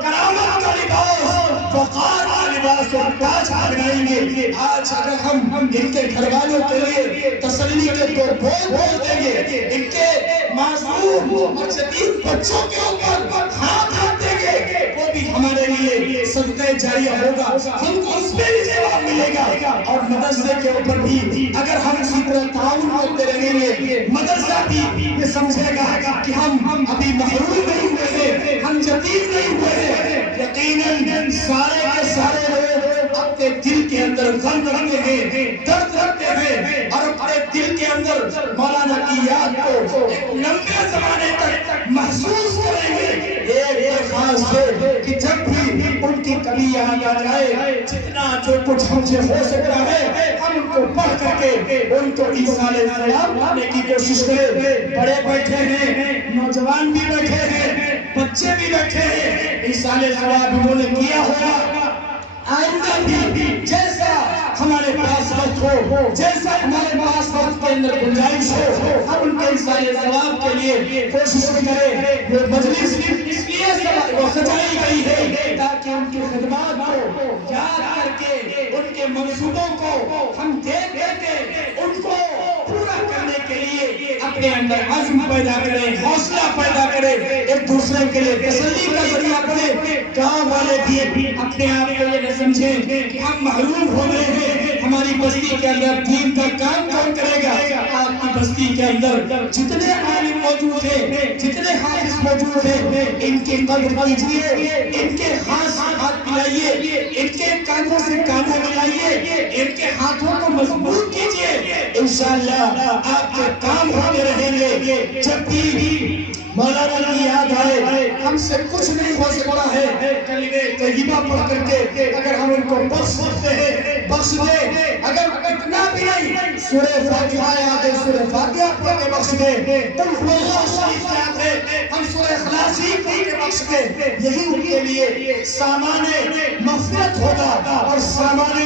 کرامت کا لباس، وقار کا لباس اور تاج پہنائیں گے. آج اگر ہم ان کے گھر والوں کے لیے تسلی کے دو بول دیں گے، ان کے معصوم اور یتیم بچوں کے اوپر ہاتھ دیں گے، وہ بھی ہمارے لیے صدقہ جاریہ ہوگا، ہم کو اس میں بھی ثواب ملے گا. اور مدرسے کے اوپر بھی اگر ہم اسی طرح تعاون کرتے رہیں گے، مدرسہ بھی یہ سمجھے گا کہ ہم ابھی محروم نہیں ہوئے ہیں، ہم یتیم نہیں ہوئے ہیں. یقیناً سارے کے سارے لوگ اپنے دل کے اندر غم رکھتے ہیں، درد رکھتے ہیں، اور اپنے دل کے اندر مولانا کی یاد کو ایک لمبے زمانے تک محسوس کریں گے، ایک خاص ہے کہ جب بھی ان کی کبھی یاد آ جائے، جتنا جو کچھ ہم سے ہو سکتا ہے ہم ان کو پڑھ کر کے ان کو ایصال ثواب کرنے کی کوشش کریں۔ بڑے بیٹھے ہیں، نوجوان بھی بیٹھے ہیں، بچے بھی بیٹھے ہیں، ایصال ثواب انہوں نے کیا ہوگا، آئندہ بھی جیسا ہمارے پاس وقت ہو، جیسا ہمارے پاس وقت کے اندر گنجائش ہو، ہم ان کے ایصال ثواب کے لیے کوشش کریں۔ یہ مجلس اس لیے سجائی گئی ہے تاکہ ان کی خدمات کو یاد کر کے، ان کے منصوبوں کو ہم دیکھ کے ان کو پورا کرنے کے لیے اپنے اندر عزم پیدا کریں، حوصلہ پیدا کریں، ایک دوسرے کے لیے تسلی کا ذریعہ بنیں۔ گاؤں والے بھی اپنے آپ کو یہ نہ سمجھیں کہ ہم محروم ہو رہے ہیں، ہماری بستی کے اندر دین کا کام کون کرے گا؟ آپ کی بستی کے اندر جتنے عالم موجود ہیں، جتنے حافظ موجود ہیں، ان کی قدر کیجیے، ان کے ہاتھ سے ہاتھ ملائیے، ان کے کاندھوں سے کاندھا ملائیے، ان کے ہاتھوں کو مضبوط کیجیے، انشاءاللہ آپ کے کام ہوتے رہیں گے۔ جب بھی مولانا کی یاد آئے، ہم سے کچھ نہیں ہو سکتا ہے، کلمہ طیبہ پڑھ کر کے اگر ہم ان کو بخش سکتے ہیں بخش دیں، اگر اتنا بھی نہیں سورہ فاتحہ یاد ہے، سورہ فاتحہ پڑھ کے بخش دیں، قل هو اللہ شریف یاد ہے، ہم سورہ اخلاص ہی پڑھ کے بخش دیں، یہی ان کے لیے سامان مغفرت ہوگا اور سامان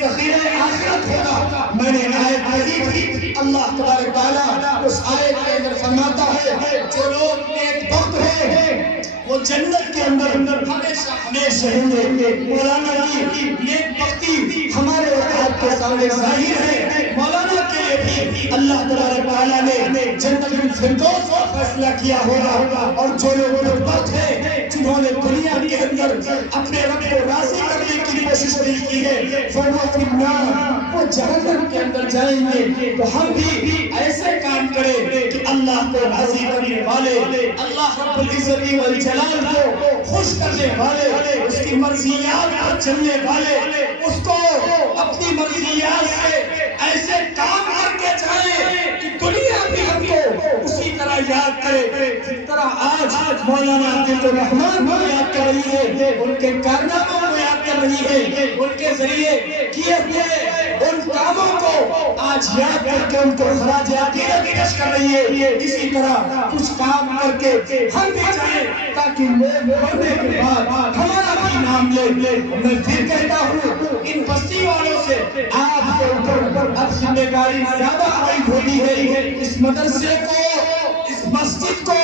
ذخیرہ آخرت ہوگا۔ میں نے آیت پڑھی تھی، اللہ تبارک تعالیٰ اس آیت کے اندر فرماتا ہے جو لوگ نیک بخت ہیں وہ جنت کے اندر ہمیشہ ہمیشہ رہیں گے۔ مولانا کی نیک بختی ہمارے آپ کے سامنے ظاہر ہے، مولانا کے لیے بھی اللہ تبارک تعالیٰ نے جنت الفردوس کا فیصلہ کیا ہوگا، اور جو لوگ نیک بخت ہیں جنہوں نے دنیا کے اندر اپنے رب کو راضی کرنے کی کوشش نہیں کی ہے، فَوَا فِي النَّارِ، وہ جہنم کے اندر جائیں گے۔ تو ہم بھی ایسے کام کریں کہ اللہ کو راضی کرنے والے، اللہ رب العزت والجلال کو خوش کرنے والے، اس کی مرضیات پر چلنے والے، اس کو اپنی مرضیات سے ایسے کام کر کے جائیں کہ دنیا بھی ہم کو اسی طرح یاد کرے جس طرح آج مولانا عبد الرحمن کو یاد کر رہی ہے، ان کے کارناموں کو یاد کر رہی ہے، ان کے ذریعے کیے ہوئے ان کاموں کو آج یاد کر کے ان کو خراج عقیدت پیش کر رہی ہے۔ اسی طرح کچھ کام کر کے ہم بھی چاہیں تاکہ لوگ مرنے کے بعد ہمارا بھی نام لے۔ میں پھر کہتا ہوں ان بستی والوں سے آپ کے اوپر اب ذمہ داری زیادہ عائد ہوتی ہے، اس مدرسے کو، اس مسجد کو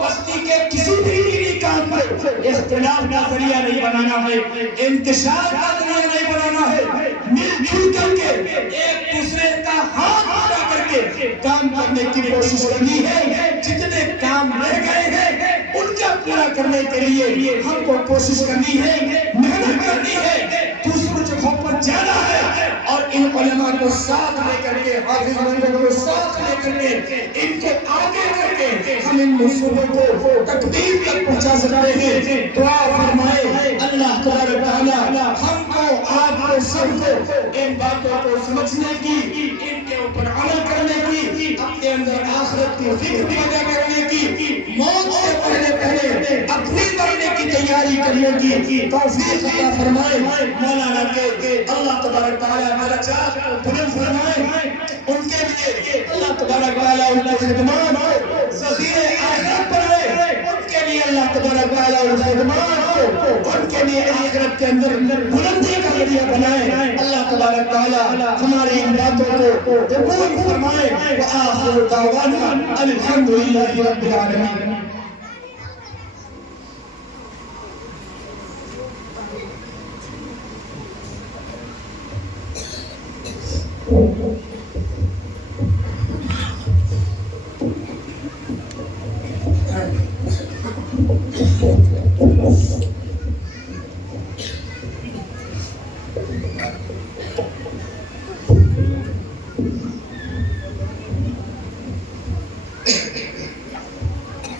بستی کے کسی بھی دینی کام پر اختلاف کا ذریعہ نہیں بنانا ہے، انتشار کا ذریعہ نہیں بنانا ہے، مل جل کر کے ایک دوسرے کا ہاتھ پکڑ کر کے کام کرنے کی کوشش کرنی ہے۔ جتنے کام رہ گئے ہیں ان کا پورا کرنے کے لیے ہم کو کوشش کرنی ہے، محنت کرنی ہے، دوسروں جگہوں پر جانا ہے، اور ان علماء کو ساتھ لے کر کے، حافظ کو ساتھ لے کر کے، ان کو آگے کر کے ہم ان منصوبوں کو تکمیل تک پہنچا سکتے ہیں۔ دعا فرمائے اللہ تبارک تعالیٰ ہم کو، آپ کو، سب کو ان باتوں کو سمجھنے کی، ان کے اوپر عمل کرنے کی، اپنے اندر آخرت کی فکر پیدا کرنے کی، موت سے پہلے اپنی مرنے کی تیاری کرنے کی توفیق عطا فرمائے۔ مولانا کے اللہ تبارک تعالیٰ میرا چاہ کو بلند فرمائے، ان کے لیے اللہ تبارک تعالیٰ ان کی خدمات کو ذخیرہ آخرت بنائے، ان کے لیے اللہ تبارک تعالیٰ ان خدمات کو ان کے لیے آخرت کے اندر بلندی کا ذریعہ بنائے۔ اللہ تبارک تعالیٰ ہماری ان باتوں کو قبول فرمائے۔ وآخر دعوانا الحمدللہ رب العالمین۔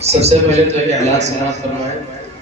سب سے پہلے تو ایک اعلان سماعت فرمائیں۔